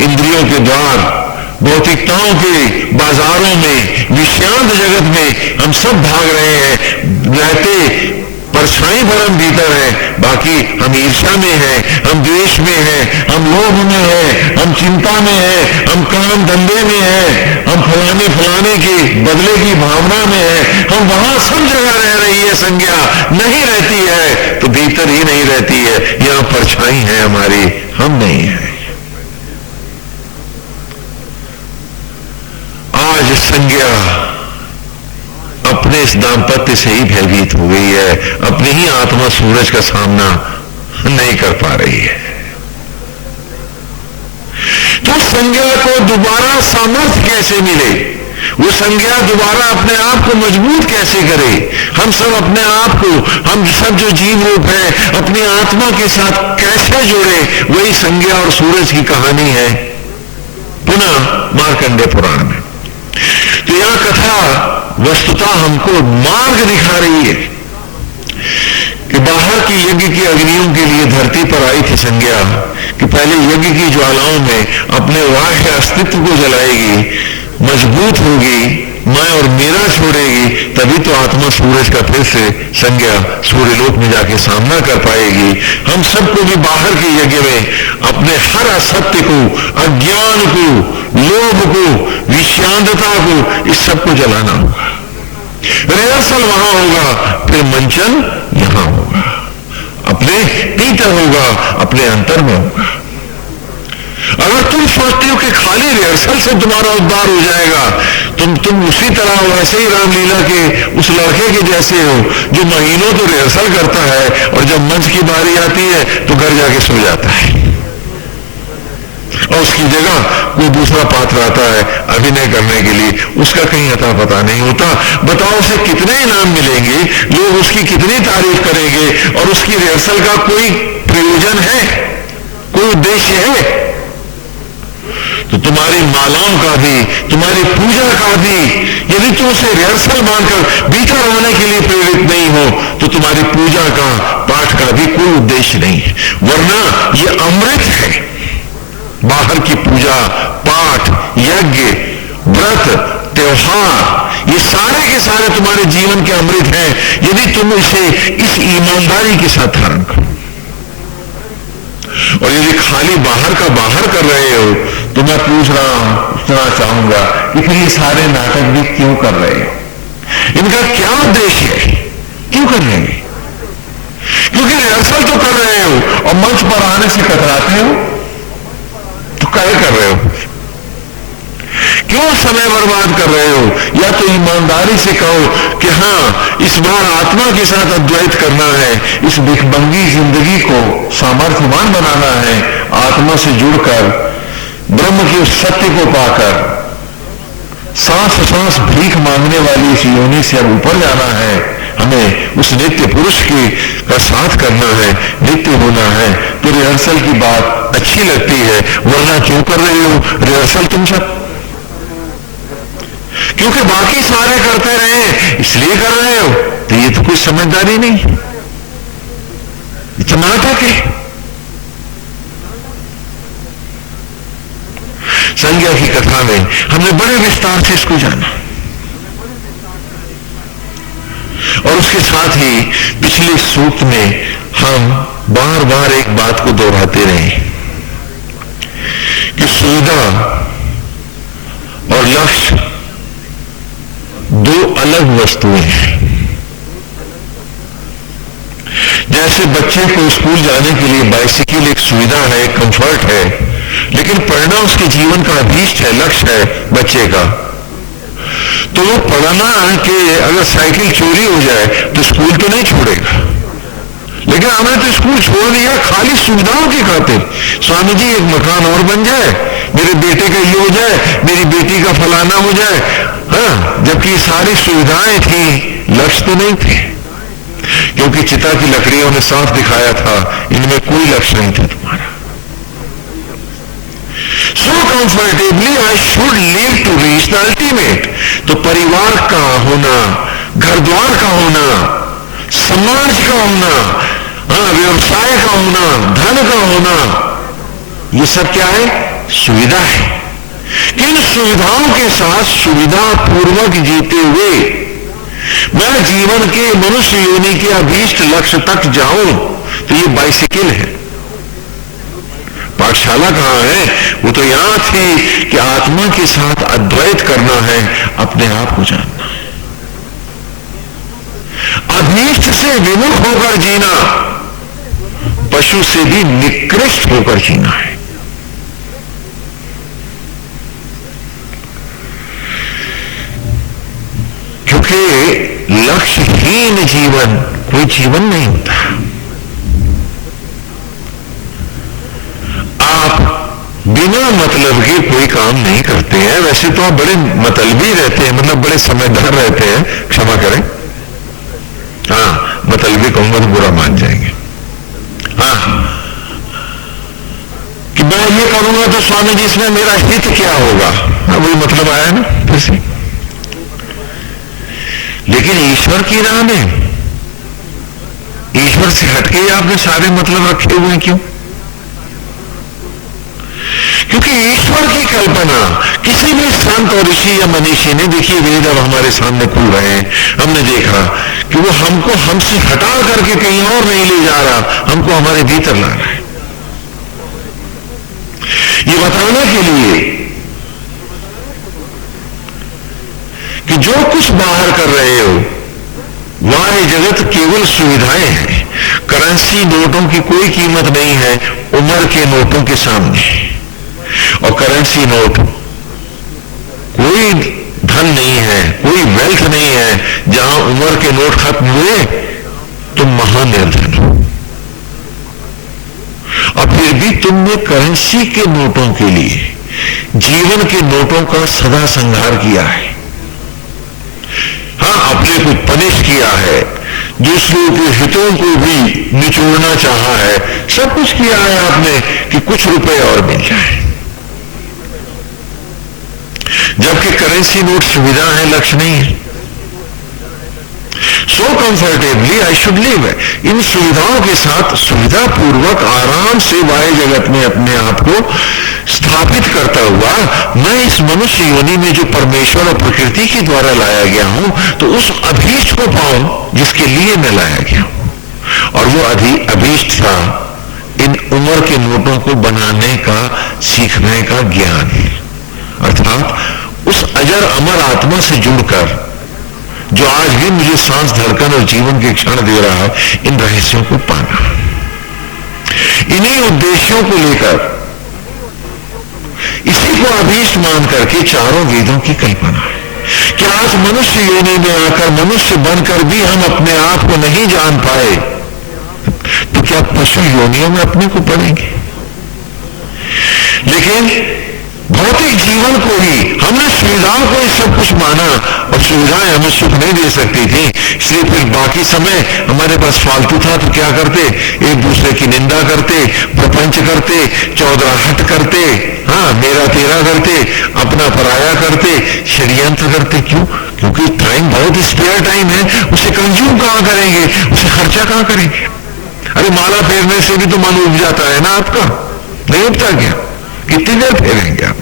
इंद्रियों के द्वार, भौतिकताओं के बाजारों में, विषयांत जगत में हम सब भाग रहे हैं। रहते परछाई भर हम भीतर है, बाकी हम ईर्ष्या में है, हम द्वेष में है, हम लोभ में है, हम चिंता में है, हम काम धंधे में है, हम फलाने के बदले की भावना में है। हम वहां सब जगह रह रही है, संज्ञा नहीं रहती है तो भीतर ही नहीं रहती है। यहां परछाई है हमारी, हम नहीं है। आज संज्ञा अपने इस दाम्पत्य से ही भयभीत हो गई है, अपनी ही आत्मा सूरज का सामना नहीं कर पा रही है। तो संज्ञा को दोबारा सामर्थ्य कैसे मिले? वो संज्ञा दोबारा अपने आप को मजबूत कैसे करे? हम सब अपने आप को, हम सब जो जीव रूप है, अपनी आत्मा के साथ कैसे जोड़े? वही संज्ञा और सूरज की कहानी है पुनः मार्कंडेय पुराण में। तो यह कथा वस्तुतः हमको मार्ग दिखा रही है कि बाहर की यज्ञ की अग्नियों के लिए धरती पर आई थी संज्ञा, कि पहले यज्ञ की ज्वालाओं में अपने बाह्य अस्तित्व को जलाएगी, मजबूत होगी, मैं और मेरा छोड़ेगी, तभी तो आत्मा सूरज का फिर से संज्ञा सूर्यलोक में जाके सामना कर पाएगी। हम सबको भी बाहर के यज्ञ में अपने हर असत्य को, अज्ञान को, लोभ को, विषयांतता को, इस सब को जलाना होगा। रिहर्सल वहां होगा, फिर मंचन यहां होगा, अपने भीतर होगा, अपने अंतर में होगा। अगर तुम सोचते हो कि खाली रिहर्सल से तुम्हारा उद्धार हो जाएगा, तुम उसी तरह वैसे ही रामलीला के उस लड़के के जैसे हो जो महीनों तो रिहर्सल करता है और जब मंच की बारी आती है तो घर जाके सो जाता है और उसकी जगह कोई दूसरा पात्र आता है अभिनय करने के लिए, उसका कहीं अता पता नहीं होता। बताओ उसे कितने इनाम मिलेंगे, लोग उसकी कितनी तारीफ करेंगे और उसकी रिहर्सल का कोई प्रयोजन है, कोई उद्देश्य है? तो तुम्हारी मालाओं का भी, तुम्हारी पूजा का भी, यदि तुम उसे रिहर्सल मानकर भीतर होने के लिए प्रेरित नहीं हो तो तुम्हारी पूजा का, पाठ का भी कोई उद्देश्य नहीं है। वरना ये अमृत है। बाहर की पूजा, पाठ, यज्ञ, व्रत, त्योहार, ये सारे के सारे तुम्हारे जीवन के अमृत हैं यदि तुम इसे इस ईमानदारी के साथ धारण करो। और यदि खाली बाहर का बाहर कर रहे हो तो मैं पूछना चाहूंगा कि फिर ये सारे नाटक भी क्यों कर रहे हो? इनका क्या उद्देश्य है? क्यों कर रहे हैं? क्योंकि रिहर्सल तो कर रहे हो और मंच पर आने से कतराते हो, तो क्या कर रहे हो? क्यों समय बर्बाद कर रहे हो? या तो ईमानदारी से कहो कि हाँ, इस बार आत्मा के साथ अद्वैत करना है, इस भिखमंगी जिंदगी को सामर्थ्यवान बनाना है, आत्मा से जुड़कर ब्रह्म के सत्य को पाकर सांस सांस भीख मांगने वाली इस योनि से अब ऊपर जाना है, हमें उस नित्य पुरुष का साथ करना है, नित्य होना है। तो रिहर्सल की बात अच्छी लगती है, वरना क्यों कर रहे हो रिहर्सल तुम सब? क्योंकि बाकी सारे करते रहे इसलिए कर रहे हो, तो ये तो कोई समझदारी नहीं, ये तो नाटक है। संज्ञा की कथा में हमने बड़े विस्तार से इसको जाना और उसके साथ ही पिछले सूक्त में हम बार बार एक बात को दोहराते रहे कि सुविधा और लक्ष्य दो अलग वस्तुएं हैं। जैसे बच्चे को स्कूल जाने के लिए बाइसिकल एक सुविधा है, कंफर्ट है, लेकिन पढ़ना उसके जीवन का अभीष्ट है, लक्ष्य है बच्चे का। तो वो पढ़ना कि अगर साइकिल चोरी हो जाए तो स्कूल तो नहीं छोड़ेगा, लेकिन हमने तो स्कूल छोड़ दिया खाली सुविधाओं की खातिर। स्वामी जी एक मकान और बन जाए, मेरे बेटे का ये हो जाए, मेरी बेटी का फलाना हो जाए, हाँ, जबकि सारी सुविधाएं थी, लक्ष्य तो नहीं थे। क्योंकि चिता की लकड़ियों ने साफ दिखाया था इनमें कोई लक्ष्य नहीं था तुम्हारा। So comfortably I should live to reach the ultimate। तो परिवार का होना, घर द्वार का होना, समाज का होना, व्यवसाय का होना, धन का होना, ये सब क्या है? सुविधा है। किन सुविधाओं के साथ सुविधा पूर्वक जीते हुए मैं जीवन के मनुष्य योनि के अभीष्ट लक्ष्य तक जाऊं, तो ये बाइसिकल है। पाठशाला कहां है? वो तो यहां थी कि आत्मा के साथ अद्वैत करना है, अपने आप को जानना है, अभीष्ट से विमुख होकर जीना, पशु से भी निकृष्ट होकर जीना है। क्योंकि लक्ष्यहीन जीवन कोई जीवन नहीं होता। आप बिना मतलब के कोई काम नहीं करते हैं। वैसे तो आप बड़े मतलबी रहते हैं, मतलब बड़े समझदार रहते हैं, क्षमा करें, हाँ, मतलबी कहूंगा तो बुरा मान जाएंगे। हाँ, कि मैं ये करूंगा तो स्वामी जी इसमें मेरा हित क्या होगा, हाँ, वही मतलब आया ना फिर से। लेकिन ईश्वर की राह में, ईश्वर से हटके आपने सारे मतलब रखे हुए हैं। क्यों? क्योंकि ईश्वर की कल्पना किसी भी संत और ऋषि या मनीषी ने, देखिए वेद अब हमारे सामने खुल रहे हैं, हमने देखा कि वो हमको हमसे हटा करके कहीं और नहीं ले जा रहा, हमको हमारे भीतर ला रहा है, ये बताने के लिए कि जो कुछ बाहर कर रहे हो वह जगत केवल सुविधाएं हैं। करेंसी नोटों की कोई कीमत नहीं है उम्र के नोटों के सामने। और करेंसी नोट कोई धन नहीं है, कोई वेल्थ नहीं है। जहां उम्र के नोट खत्म हुए तुम महानिर्धन हो, और फिर भी तुमने करेंसी के नोटों के लिए जीवन के नोटों का सदा संहार किया है। हाँ, अपने को पनिश किया है, दूसरों के हितों को भी निचोड़ना चाहा है, सब कुछ किया है आपने कि कुछ रुपए और मिल जाए। जबकि करेंसी नोट सुविधा है, लक्ष्य नहीं है। सो कंफर्टेबली आई शुड लिव। इन सुविधाओं के साथ सुविधा पूर्वक आराम से वाय जगत में अपने आप को स्थापित करता हुआ मैं इस मनुष्य योनि में जो परमेश्वर और प्रकृति के द्वारा लाया गया हूं, तो उस अभीष्ट को पाऊं जिसके लिए मैं लाया गया हूं। और वो अभीष्ट था इन उम्र के नोटों को बनाने का, सीखने का ज्ञान, अर्थात उस अजर अमर आत्मा से जुड़कर जो आज भी मुझे सांस, धड़कन और जीवन के क्षण दे रहा है, इन रहस्यों को पाना। इन्हीं उद्देश्यों को लेकर, इसी को अभीष्ट मान करके चारों वेदों की कल्पना है कि आज मनुष्य योनि में आकर मनुष्य बनकर भी हम अपने आप को नहीं जान पाए, तो क्या पशु योनियों में अपने को पड़ेंगे? लेकिन भौतिक जीवन को ही हमने सुविधाओं को ही सब कुछ माना, और सुविधाएं हमें सुख नहीं दे सकती थी, इसलिए फिर बाकी समय हमारे पास फालतू था तो क्या करते, एक दूसरे की निंदा करते, प्रपंच करते, चौधराहट करते, हाँ मेरा तेरा करते, अपना पराया करते, षड्यंत्र करते। क्यों? क्योंकि टाइम बहुत स्पेयर टाइम है, उसे कंज्यूम कहां करेंगे, उसे खर्चा कहां करेंगे? अरे माला फेरने से भी तो मन उब जाता है ना आपका, नहीं उबता क्या? कितनी देर फेरेंगे आप?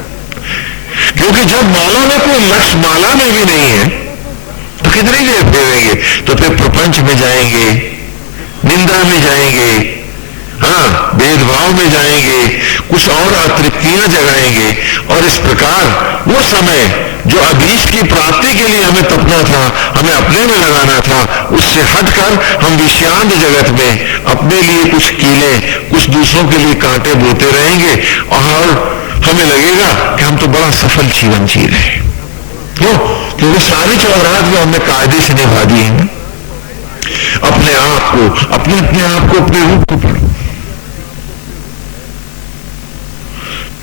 क्योंकि जब माला में कोई लक्ष्य माला में भी नहीं है तो कितनी देर फेरेंगे? तो फिर प्रपंच में जाएंगे, निंदा में जाएंगे, हाँ भेदभाव में जाएंगे, कुछ और अतृप्तियां जगाएंगे, और इस प्रकार वो समय जो अभीष्ट की प्राप्ति के लिए हमें तपना था, हमें अपने में लगाना था, उससे हटकर हम विषयांत जगत में अपने लिए कुछ कीले, कुछ दूसरों के लिए कांटे बोते रहेंगे, और हमें लगेगा कि हम तो बड़ा सफल जीवन जी रहे हैं। क्यों? क्योंकि सारी चौरात में हमने कायदे से निभा दी है ना अपने आप को, अपने आप को, अपने रूप को पढ़ो।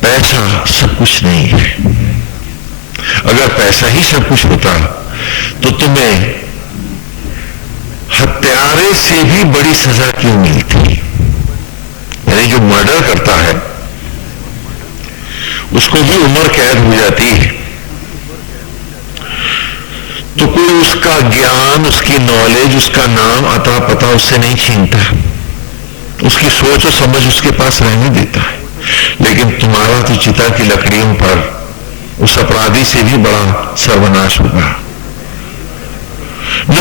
पैसा सब कुछ नहीं है। अगर पैसा ही सब कुछ होता तो तुम्हें हत्यारे से भी बड़ी सजा क्यों मिलती? यानी जो मर्डर करता है उसको भी उम्र कैद हो जाती है, तो कोई उसका ज्ञान, उसकी नॉलेज, उसका नाम, अता पता उससे नहीं छीनता, उसकी सोच और समझ उसके पास रहने देता है। लेकिन तुम्हारा तो चिता की लकड़ियों पर उस अपराधी से भी बड़ा सर्वनाश होगा। न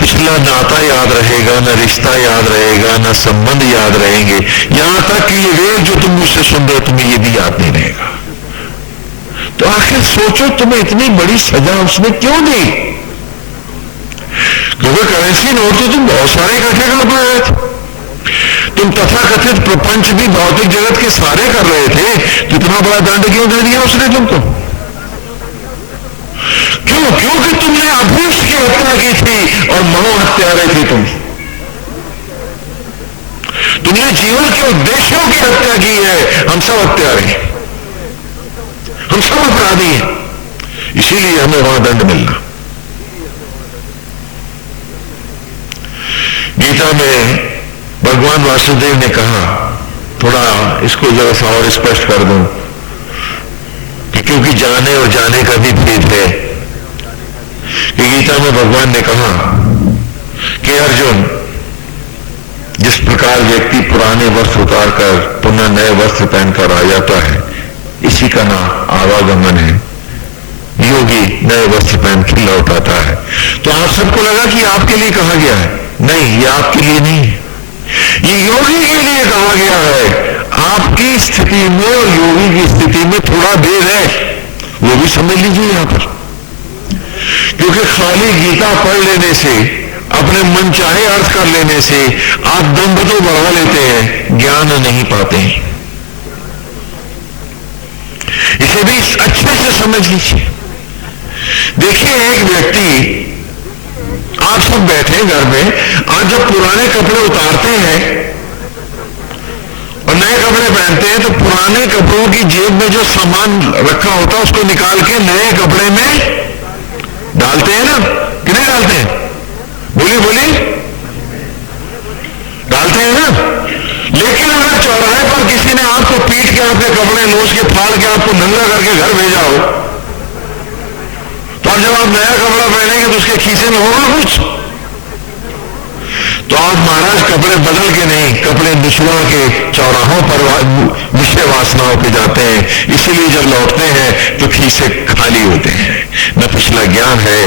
पिछला नाता याद रहेगा, न रिश्ता याद रहेगा, न संबंध याद रहेंगे, यहां तक कि ये वेद जो तुम मुझसे सुन रहे हो तुम्हें ये भी याद नहीं रहेगा। तो आखिर सोचो तुम्हें इतनी बड़ी सजा उसने क्यों दी? क्योंकि करेंसी नोट तो तुम बहुत सारे इकट्ठे कर रहे थे, तुम तथाकथित प्रपंच भी भौतिक जगत के सारे कर रहे थे, तो इतना बड़ा दंड क्यों दे दिया उसने तुमको? क्यों? क्योंकि तुमने अभीष्ट की हत्या की थी और मनोहत्यारे थे तुमने जीवन के उद्देश्यों की हत्या की है। हम सब हत्यारे, हम सब अपराधी हैं, इसीलिए हमें वहां दंड मिलना। गीता में भगवान वासुदेव ने कहा, थोड़ा इसको जरा सा और स्पष्ट कर दूं कि क्योंकि जाने और जाने का भी भेद है, कि गीता में भगवान ने कहा कि अर्जुन, जिस प्रकार व्यक्ति पुराने वस्त्र उतार कर पुनः नए वस्त्र पहनकर आ जाता है, इसी का नाम आवागमन है। योगी नए वस्त्र पहन के लौट आता है। तो आप सबको लगा कि आपके लिए कहा गया है, नहीं, ये आपके लिए नहीं है, ये योगी के लिए कहा गया है। आपकी स्थिति में और योगी की स्थिति में थोड़ा भेद है, वो भी समझ लीजिए यहां पर। क्योंकि खाली गीता पढ़ लेने से, अपने मन चाहे अर्थ कर लेने से आप दंभ तो बढ़ा लेते हैं, ज्ञान नहीं पाते हैं। इसे भी अच्छे से समझ लीजिए। देखिए, एक व्यक्ति, आप सब बैठे घर में, आज जब पुराने कपड़े उतारते हैं और नए कपड़े पहनते हैं तो पुराने कपड़ों की जेब में जो सामान रखा होता है उसको निकाल के नए कपड़े में डालते हैं ना, कि नहीं डालते हैं? बोलिए बोलिए, डालते हैं ना। लेकिन अगर चौराहे पर किसी ने आपको पीट के आपके कपड़े नोच के फाड़ के आपको नंगा करके घर भेजा हो, तो जब आप नया कपड़ा पहनेंगे तो उसके खीसे में होगा कुछ? तो आप महाराज कपड़े बदल के नहीं, कपड़े निचवा के चौराहों पर विषय वासनाओं पे जाते हैं। इसीलिए जब लौटते हैं तो खीसे खाली होते हैं। न पिछला ज्ञान है,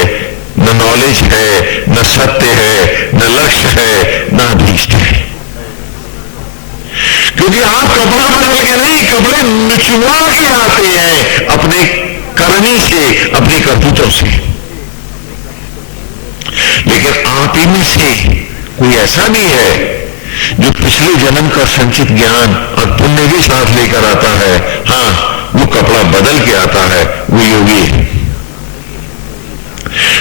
न नॉलेज है, न सत्य है, न लक्ष्य है, न अभीष्ट है। क्योंकि आप कपड़ा बदल के नहीं, कपड़े निचवा के आते हैं अपने करनी से, अपनी करतूतों से। लेकिन आप ही में से कोई ऐसा भी है जो पिछले जन्म का संचित ज्ञान और पुण्य भी साथ लेकर आता है? हाँ, वो कपड़ा बदल के आता है, वो योगी है।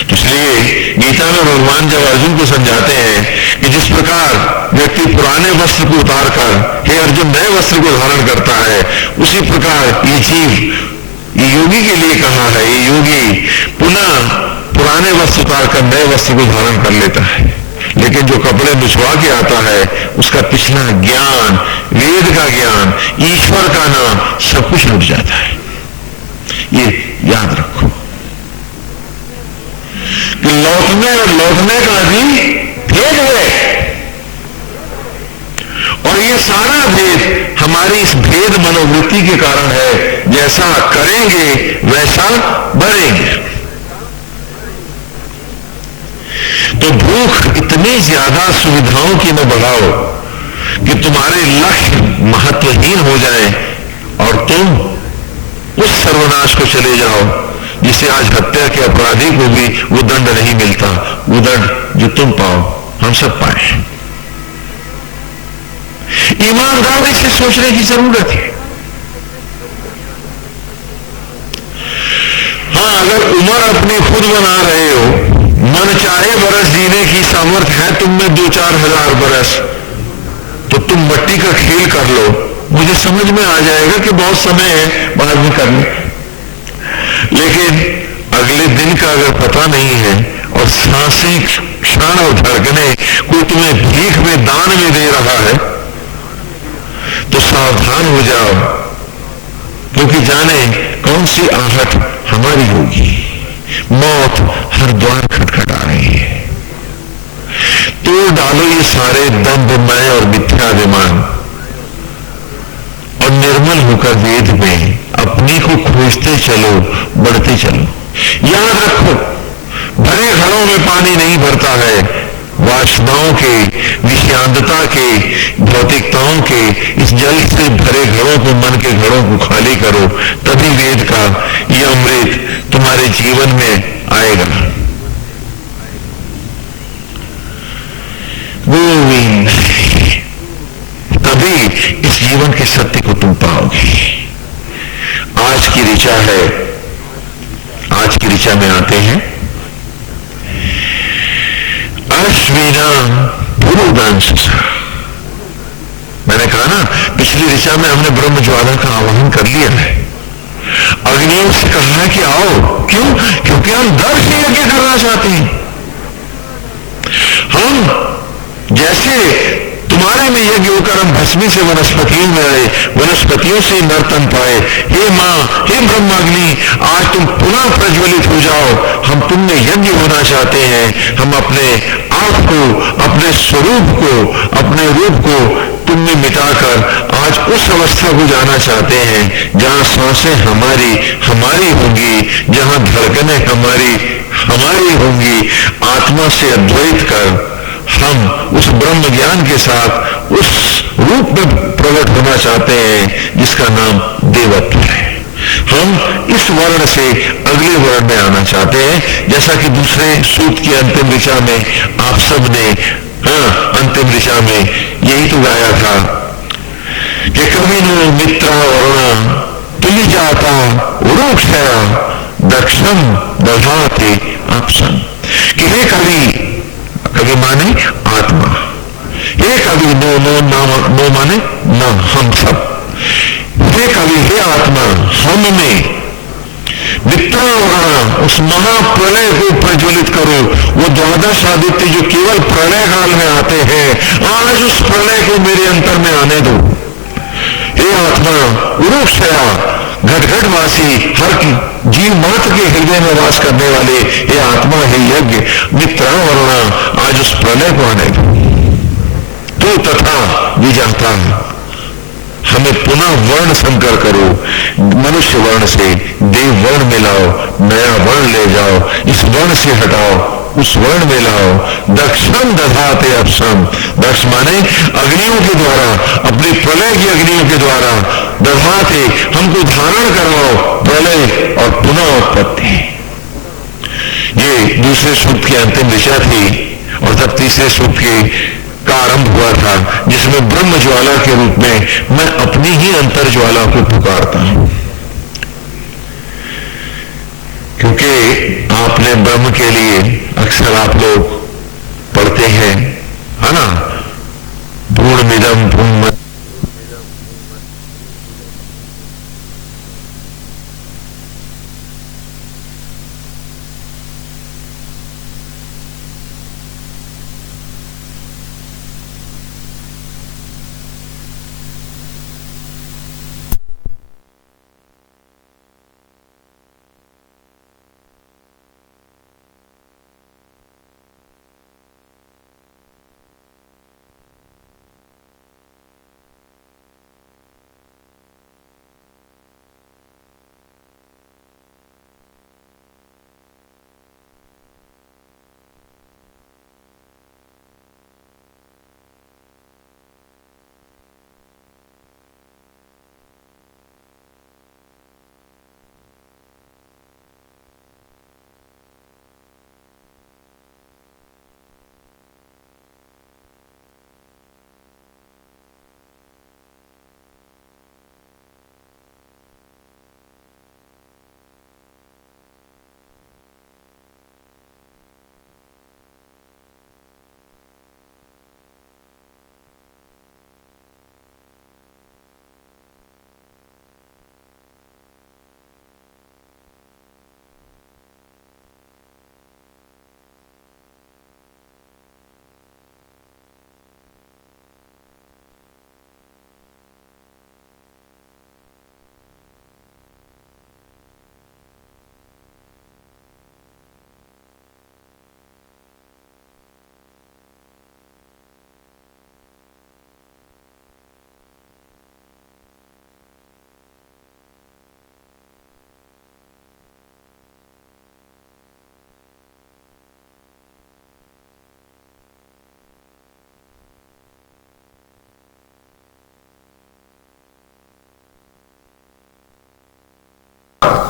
तो इसलिए गीता में भगवान जब अर्जुन को समझाते हैं कि जिस प्रकार व्यक्ति पुराने वस्त्र को उतारकर हे अर्जुन नए वस्त्र को धारण करता है, उसी प्रकार ये जीव, ये योगी के लिए कहा है, ये योगी पुनः पुराने वस्त्र उतारकर नए वस्त्र को धारण कर लेता है। लेकिन जो कपड़े नुचवा के आता है उसका पिछला ज्ञान, वेद का ज्ञान, ईश्वर का नाम, सब कुछ लुट जाता है। ये याद रखो कि लौटने और लौटने का भी भेद है, और ये सारा भेद हमारी इस भेद मनोवृत्ति के कारण है। जैसा करेंगे वैसा बढ़ेंगे। तो भूख इतनी ज्यादा सुविधाओं की न बढ़ाओ कि तुम्हारे लक्ष्य महत्वहीन हो जाए और तुम उस सर्वनाश को चले जाओ जिसे आज हत्या के अपराधी को भी वो दंड नहीं मिलता। वो दंड जो तुम पाओ हम सब पाए। ईमानदारी से सोचने की जरूरत है। हाँ, अगर उम्र अपनी खुद बना रहे हो, मन चाहे बरस जीने की सामर्थ्य है तुम में 2-4 हजार बरस, तो तुम मट्टी का खेल कर लो। मुझे समझ में आ जाएगा कि बहुत समय है, बाद में कर लो। लेकिन अगले दिन का अगर पता नहीं है और सांसें क्षण और धड़कने कोई तुम्हें भीख में दान में दे रहा है तो सावधान हो जाओ, क्योंकि जाने कौन सी आहट हमारी होगी। मौत हर द्वार खटखटा रही है। तोड़ डालो ये सारे दंभ, मैं और मिथ्याभिमान, और निर्मल होकर वेद में अपने को खोजते चलो, बढ़ते चलो। याद रखो, भरे घरों में पानी नहीं भरता है। वासनाओं के, विषयांतता के, भौतिकताओं के इस जल से भरे घरों को, मन के घरों को खाली करो, तभी वेद का यह अमृत तुम्हारे जीवन में आएगा। गोविंद, तभी इस जीवन के सत्य को तुम पाओगे। आज की ऋचा है, आज की ऋचा में आते हैं अश्विना पुरुदांश। मैंने कहा ना, पिछली ऋचा में हमने ब्रह्म ज्वाला का आवाहन कर लिया है। अग्नियों से कहा है कि आओ। क्यों? क्योंकि हम दर्श यज्ञ करना चाहते हैं। हम जैसे तुम्हारे में यज्ञ होकर हम भस्मी से वनस्पतियों में आए, वनस्पतियों से नर्तन पाए। हे मां, हे ब्रह्माग्नि, आज तुम पुनः प्रज्वलित हो जाओ। हम तुमने यज्ञ होना चाहते हैं। हम अपने आप को, अपने स्वरूप को, अपने रूप को तुमने मिटाकर आज उस अवस्था को जाना चाहते हैं जहां सांसें हमारी हमारी होंगी, जहां धड़कनें हमारी हमारी होंगी। आत्मा से अद्वैत कर हम उस ब्रह्म ज्ञान के साथ उस रूप में प्रकट होना चाहते हैं जिसका नाम देवत्व है। हम इस वर्ण से अगले वर्ण में आना चाहते हैं, जैसा कि दूसरे सूक्त की अंतिम ऋचा में आप सब ने, अंतिम ऋचा में यही तो गाया था कि कवि नो मित्रा वरुणा तुली जाता उरूक्षया दक्षम दधाते अपसम। कि हे कवि, कवि माने आत्मा, हे कवि नो नो नो माने न, हम सब, हे कवि हे आत्मा, हम में मित्रावरण उस महाप्रलय को प्रज्वलित करो। वो द्वादश आदित्य जो केवल प्रलय काल में आते हैं, आज उस प्रलय को मेरे अंतर में आने दो। हे आत्मा उरूक्षया, घटघटवासी, हर जीव मात्र के हृदय में वास करने वाले हे आत्मा, हे यज्ञ मित्रावरण, आज उस प्रलय को आने दो। तो तथा विजाता, हमें पुनः वर्ण संकर करो, मनुष्य वर्ण से देव वर्ण में लाओ, नया वर्ण ले जाओ, इस वर्ण से हटाओ, उस वर्ण में लाओ। दक्षम दधाते अपसम, दक्ष माने अग्नियों के द्वारा, अपनी प्रलय की अग्नियों के द्वारा, दधाते हमको धारण करवाओ प्रलय और पुनः उत्पत्ति। ये दूसरे सूक्त की अंतिम दिशा थी। और तब तीसरे सूक्त की का आरंभ हुआ था, जिसमें ब्रह्म ज्वाला के रूप में मैं अपनी ही अंतर ज्वाला को पुकारता हूं। क्योंकि आपने ब्रह्म के लिए अक्सर आप लोग पढ़ते हैं, है ना, पूर्णमिदं पूर्णमदः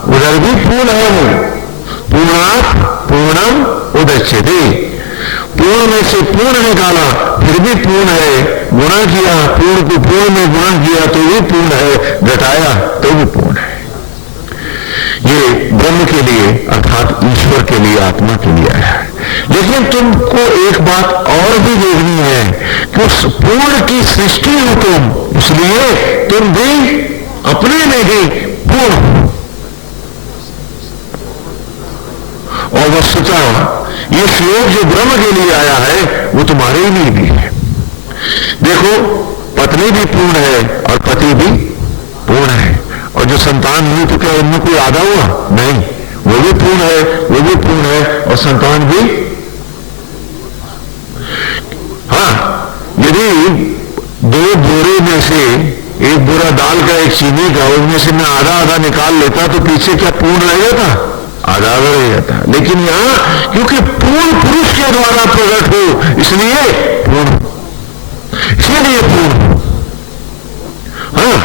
उधर भी पूर्ण है वो, पूर्णात् पूर्णम उदच्यते, पूर्ण में से पूर्ण निकाला फिर भी पूर्ण है, गुणा किया पूर्ण को पूर्ण में गुणा किया तो भी पूर्ण है, घटाया तो भी पूर्ण है। ये ब्रह्म के लिए अर्थात ईश्वर के लिए, आत्मा के लिए आया है। लेकिन तुमको एक बात और भी देखनी है कि उस पूर्ण की सृष्टि हो तुम, इसलिए तुम भी अपने में ही पूर्ण हो। और वस्तुतः ये श्लोक जो ब्रह्म के लिए आया है वो तुम्हारे लिए भी है। देखो, पत्नी भी पूर्ण है और पति भी पूर्ण है, और जो संतान हुई तो क्या उनमें कोई आधा हुआ? नहीं, वो भी पूर्ण है, वो भी पूर्ण है, और संतान भी। हाँ, यदि दो बोरे में से एक बोरा दाल का एक चीनी का, उनमें से मैं आधा आधा निकाल लेता तो पीछे क्या पूर्ण रह जाता? आधा रह जाता। लेकिन यहां क्योंकि पूर्ण पुरुष के द्वारा प्रकट हो इसलिए पूर्ण, इसलिए पूर्ण। हाँ,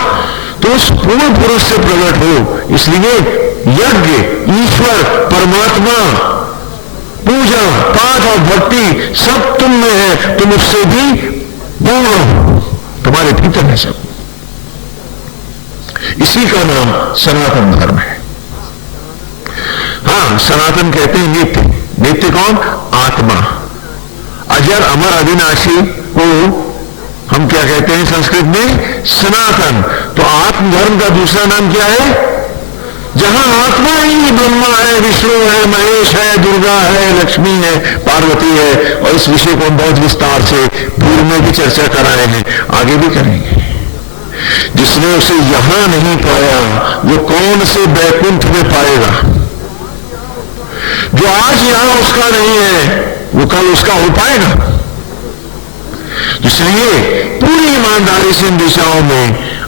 तो उस पूर्ण पुरुष से प्रकट हो इसलिए यज्ञ, ईश्वर, परमात्मा, पूजा, पाठ और भक्ति सब तुम में है, तुम उससे भी पूर्ण हो, तुम्हारे भीतर है सब। इसी का नाम सनातन धर्म है। हाँ, सनातन कहते हैं नित्य। नित्य कौन? आत्मा। अजर अमर अविनाशी को हम क्या कहते हैं संस्कृत में? सनातन। तो आत्मधर्म का दूसरा नाम क्या है? जहां आत्मा ही ब्रह्मा है, विष्णु है, महेश है, दुर्गा है, लक्ष्मी है, पार्वती है। और इस विषय को हम बहुत विस्तार से पूर्व में भी चर्चा कराए हैं, आगे भी करेंगे। जिसने उसे यहां नहीं पाया वो कौन से बैकुंठ में पाएगा? जो आज यहां उसका नहीं है वो कल उसका हो पाएगा। इसलिए पूरी ईमानदारी से इन दिशाओं में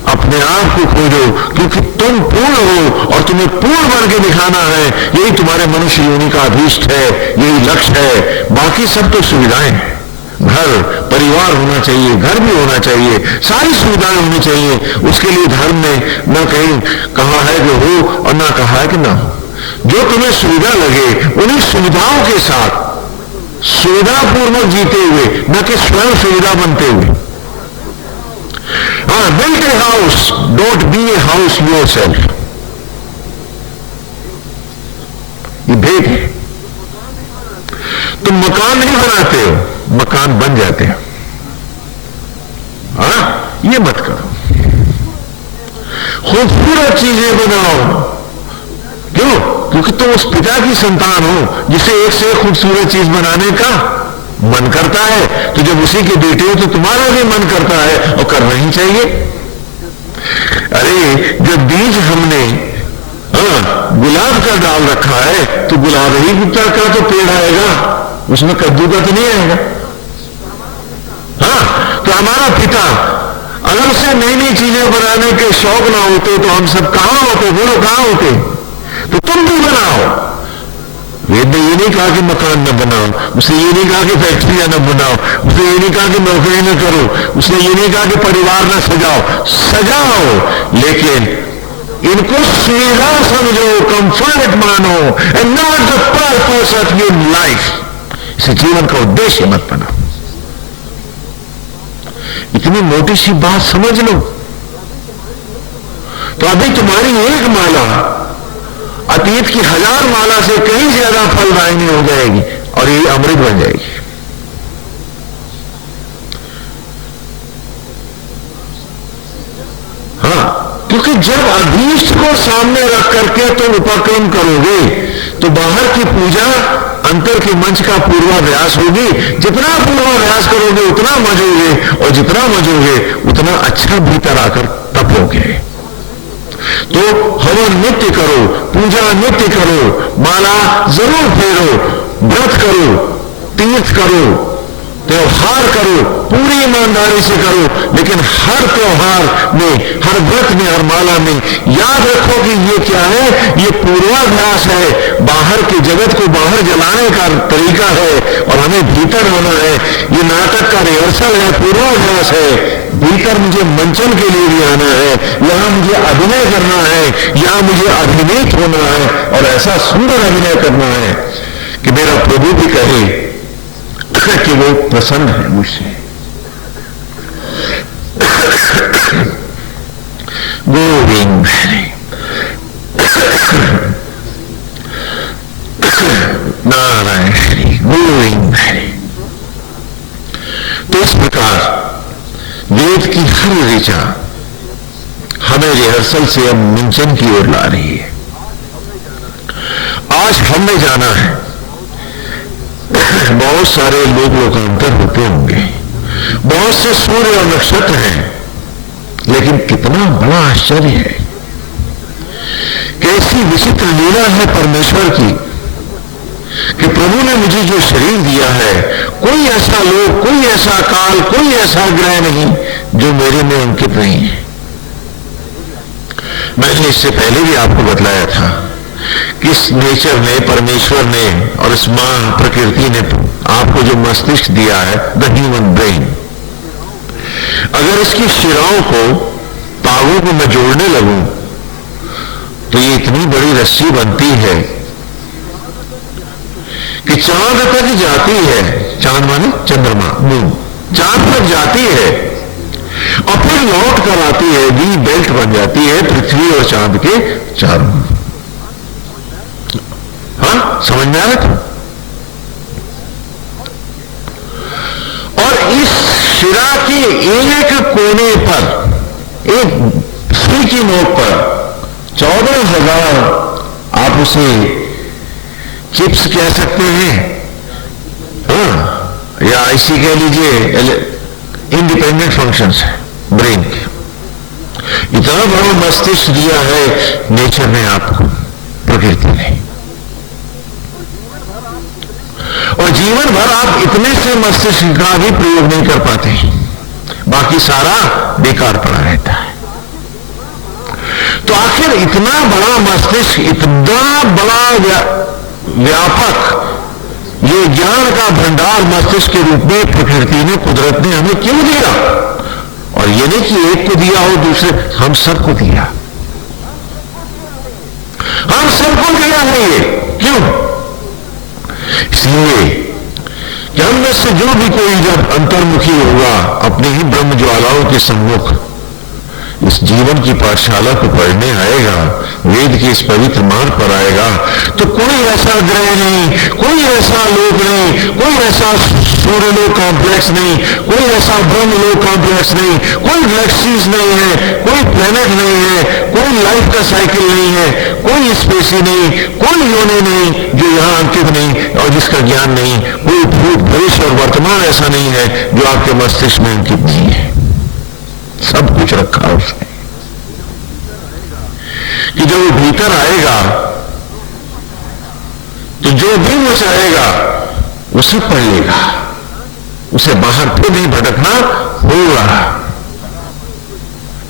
अपने आप को खोजो, क्योंकि तुम पूर्ण हो और तुम्हें पूर्ण बन के दिखाना है। यही तुम्हारे मनुष्य योनि का अभीष्ट है, यही लक्ष्य है। बाकी सब तो सुविधाएं हैं। घर परिवार होना चाहिए, घर भी होना चाहिए, सारी सुविधाएं होनी चाहिए। उसके लिए धर्म में न कहीं कहा है कि हो और ना कहा है कि ना हो। जो तुम्हें सुविधा लगे उन्हीं सुविधाओं के साथ सुविधापूर्वक जीते हुए, न कि स्वयं सुविधा बनते हुए। हाँ, build a house, don't be a house yourself. ये भेद है। तुम मकान नहीं बनाते हो, मकान बन जाते हो। हाँ, ये मत करो। खूबसूरत चीजें बनाओ। क्यों? क्योंकि तुम उस पिता की संतान हो जिसे एक से एक खूबसूरत चीज बनाने का मन करता है। तो जब उसी के बेटे हो तो तुम्हारा भी मन करता है और करना ही चाहिए। अरे जब बीज हमने गुलाब का डाल रखा है तो गुलाब ही गुप्ता का तो पेड़ आएगा, उसमें कद्दू का तो नहीं आएगा। हाँ, तो हमारा पिता अगर उसे नई नई चीजें बनाने के शौक ना होते तो हम सब कहां होते? बोलो कहां होते? तो तुम भी बनाओ। वेद ने ये नहीं कहा कि मकान न बनाओ, उसने ये नहीं कहा कि फैक्ट्रियां न बनाओ, उसने ये नहीं कहा कि नौकरी न करो, उसने ये नहीं कहा कि परिवार न सजाओ। सजाओ, लेकिन इनको सुविधा समझो, कंफर्ट मानो, and not the purpose of your life. इसे जीवन का उद्देश्य मत बनाओ। इतनी मोटी सी बात समझ लो तो अभी तुम्हारी एक माला अतीत की 1000 माला से कहीं ज्यादा फलदायिनी हो जाएगी और ये अमृत बन जाएगी। हाँ, क्योंकि जब अभीष्ट को सामने रख करके तुम उपक्रम करोगे तो बाहर की पूजा अंतर के मंच का पूर्वाभ्यास होगी। जितना पूर्वाभ्यास करोगे उतना मजोगे, और जितना मजोगे उतना अच्छा भीतर आकर तपोगे। तो हवन नित्य करो, पूजा नित्य करो, माला जरूर फेरो, व्रत करो, तीर्थ करो, त्योहार करो, पूरी ईमानदारी से करो। लेकिन हर त्योहार में, हर व्रत में, हर माला में याद रखो कि ये क्या है? ये पूर्वाभ्यास है। बाहर के जगत को बाहर जलाने का तरीका है और हमें भीतर होना है। ये नाटक का रिहर्सल है, पूर्वाभ्यास है। भीतर मुझे मंचन के लिए भी आना है, यहां मुझे अभिनय करना है, यहां मुझे अभिनीत होना है और ऐसा सुंदर अभिनय करना है कि मेरा प्रभु भी कहे कि वो प्रसन्न है मुझसे। गोविंद नारायण हरि, गोविंद हरि। तो इस प्रकार वेद की हर ऋचा हमें रिहर्सल से अब मंचन की ओर ला रही है। आज हमने जाना है बहुत सारे लोग लोकांतर होते होंगे, बहुत से सूर्य और नक्षत्र हैं, लेकिन कितना बड़ा आश्चर्य है, कैसी विचित्र लीला है परमेश्वर की कि प्रभु ने मुझे जो शरीर दिया है, कोई ऐसा लोक, कोई ऐसा काल, कोई ऐसा ग्रह नहीं जो मेरे में अंकित नहीं है। मैंने इससे पहले भी आपको बतलाया था कि इस नेचर ने, परमेश्वर ने और इस मां प्रकृति ने आपको जो मस्तिष्क दिया है, द ह्यूमन ब्रेन, अगर इसकी शिराओं को, तागों को मैं जोड़ने लगूं तो ये इतनी बड़ी रस्सी बनती है कि चांद तक जाती है। चांद माने चंद्रमा, मून, चांद तक जाती है। और फिर लौट कर आती है, वी बेल्ट बन जाती है पृथ्वी और चांद के चारों। हाँ, समझ में आ रहा था? और इस शिरा के एक कोने पर, एक सुई की नोक पर 14,000, आप उसे चिप्स कह सकते हैं, हाँ, या ऐसी कह लीजिए इंडिपेंडेंट फंक्शंस है ब्रेन के। इतना बड़ा मस्तिष्क दिया है नेचर ने आपको, प्रकृति ने, और जीवन भर आप इतने से मस्तिष्क का भी प्रयोग नहीं कर पाते, बाकी सारा बेकार पड़ा रहता है। तो आखिर इतना बड़ा मस्तिष्क, इतना बड़ा व्यापक ये ज्ञान का भंडार मस्तिष्क के रूप में प्रकृति ने, कुदरत ने हमें क्यों दिया? और ये नहीं कि एक को दिया हो, दूसरे, हम सबको दिया, हम सबको दिया है ये। क्यों? इसलिए कि हम में से जो भी कोई जब अंतर्मुखी होगा, अपने ही ब्रह्म ज्वालाओं के सम्मुख इस जीवन की पाठशाला को पढ़ने आएगा, वेद के इस पवित्र मार्ग पर आएगा, तो कोई ऐसा ग्रह नहीं, कोई ऐसा लोक नहीं, कोई ऐसा सूर्यलोक कॉम्प्लेक्स नहीं, कोई ऐसा ब्रह्मलोक कॉम्प्लेक्स नहीं, कोई गैलेक्सीज नहीं है, कोई प्लेनेट नहीं है, कोई लाइफ का साइकिल नहीं है, कोई स्पेसी नहीं, कोई योनि नहीं जो यहां अंकित नहीं और जिसका ज्ञान नहीं, कोई भूत भविष्य और वर्तमान ऐसा नहीं है जो आपके मस्तिष्क में अंकित नहीं है। सब कुछ रखा उसने, कि जब वो भीतर आएगा तो जो भी वो चाहेगा उसे पढ़ लेगा, उसे बाहर फिर नहीं भटकना होगा।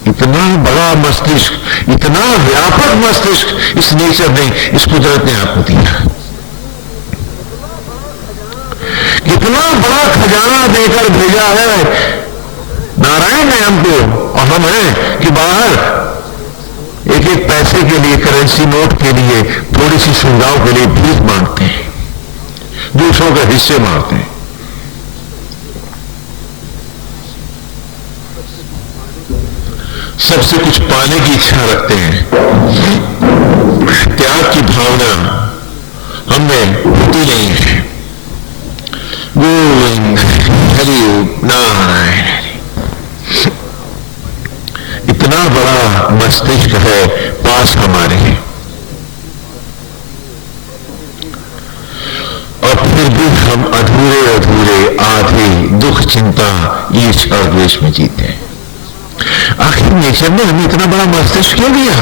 इतना बड़ा मस्तिष्क, इतना व्यापक मस्तिष्क इस नेचर ने, इस कुदरत ने आपको दिया। कितना बड़ा खजाना देकर भेजा है नारायण ने हमको, और हम हैं कि बाहर एक एक पैसे के लिए, करेंसी नोट के लिए, थोड़ी सी सुविधाओं के लिए भीख मांगते हैं, दूसरों के हिस्से मांगते हैं। सबसे कुछ पाने की इच्छा रखते हैं, त्याग की भावना हमें होती नहीं है। गोविंद हरि नारायण। इतना बड़ा मस्तिष्क है पास हमारे, और फिर भी हम अधूरे अधूरे, आधे दुख, चिंता, ईर्ष और द्वेष में जीते हैं। आखिर नेचर ने हमें इतना बड़ा मस्तिष्क क्यों दिया?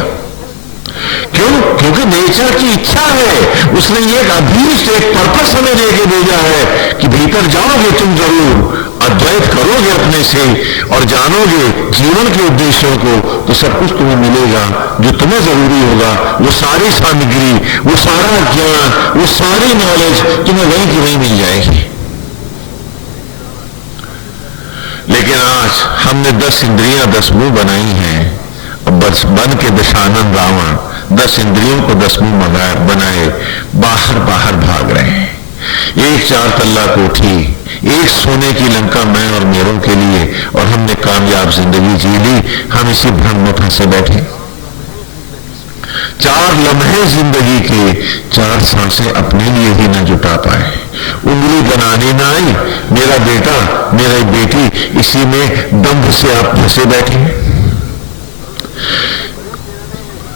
क्यों? क्योंकि नेचर की इच्छा है, उसने एक अभीष्ट, एक पर्पस हमें देके भेजा है कि भीतर जाओगे तुम जरूर, अद्वैत करोगे अपने से और जानोगे जीवन के उद्देश्यों को, तो सब कुछ तुम्हें मिलेगा जो तुम्हें जरूरी होगा। वो सारी सामग्री, वो सारा ज्ञान, वो सारी नॉलेज तुम्हें वहीं की वहीं मिल जाएगी। लेकिन आज हमने 10 इंद्रियां 10 मुंह बनाई हैं, अब बस बन के दशानन रावण 10 इंद्रियों को 10 मुंह बनाए बाहर बाहर भाग रहे हैं। एक 4 तल्ला कोठी, एक सोने की लंका मैं और मेरों के लिए, और हमने कामयाब जिंदगी जी ली। हम इसी भ्रम में फंसे बैठे। 4 लम्हे जिंदगी के, 4 सांसें अपने लिए ही न जुटा पाए, उंगली बनाने ना आई। मेरा बेटा, मेरी बेटी, इसी में दम्भ से आप फंसे बैठे हैं।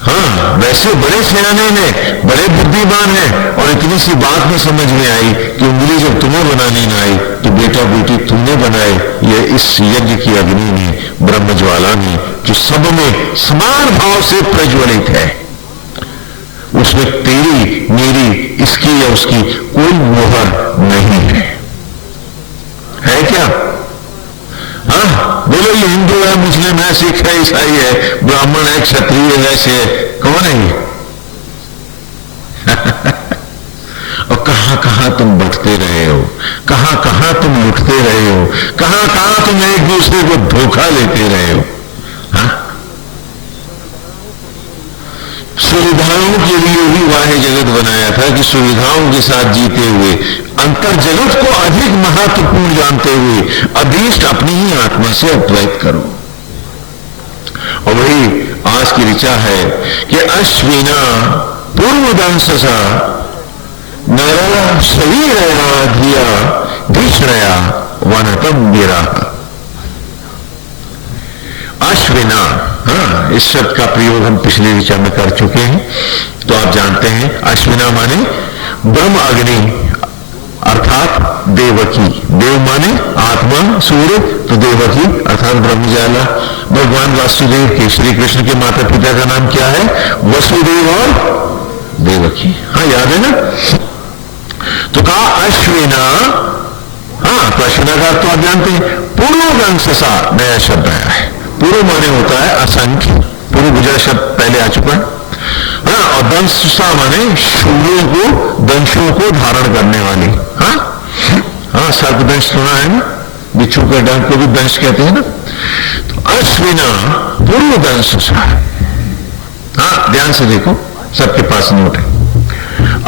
हाँ, वैसे बड़े सियाने ने, बड़े बुद्धिमान हैं, और इतनी सी बात में समझ में आई कि उंगली जब तुम्हें बनानी ना आई तो बेटा बेटी तुमने बनाए। ये इस यज्ञ की अग्नि में, ब्रह्म ज्वाला में, जो सब में समान भाव से प्रज्वलित है, उसमें तेरी, मेरी, इसकी या उसकी कोई मोहर नहीं है क्या? हाँ, बोलो ये हिंदू है, मुस्लिम है, सिख है, ईसाई है, ब्राह्मण है, क्षत्रिय है, से कौन है ये? और कहां कहां तुम बटते रहे हो, कहां कहां तुम लुटते रहे हो, कहां कहां तुम एक दूसरे को धोखा लेते रहे हो। हाँ? सुविधाओं के लिए ही वाहे जगत बनाया था कि सुविधाओं के साथ जीते हुए, अंतर जगत को अधिक महत्वपूर्ण जानते हुए अभीष्ट अपनी ही आत्मा से अद्वैत करो। और वही आज की ऋचा है कि अश्विना पूर्वदंससा नर शरीर धिया भीषणया वनतम वीरा। अश्विना, हाँ, इस शब्द का प्रयोग हम पिछले विचार में कर चुके हैं। तो आप जानते हैं अश्विना माने ब्रह्म अग्नि अर्थात देवकी, देव माने आत्मा सूर्य, तो देवकी अर्थात ब्रह्मजाला। भगवान वासुदेव के, श्री कृष्ण के माता पिता का नाम क्या है? वसुदेव और देवकी। हाँ, याद है ना? तो कहा अश्विना, हाँ, तो अश्विना का तो आप जानते हैं। पूर्वदंससा नया शब्द आया है। पूर्व माने होता है असंख्य, पूर्व गुजरा शब्द पहले आ चुका है। हाँ, और दंससा माने शूलों को, दंशों को धारण करने वाली। हाँ हाँ, सर्पदंश सुना है ना, बिच्छू के डंक को भी दंश कहते हैं ना। तो अश्विना पूर्वदंससा, हाँ ध्यान से देखो, सबके पास नोट है।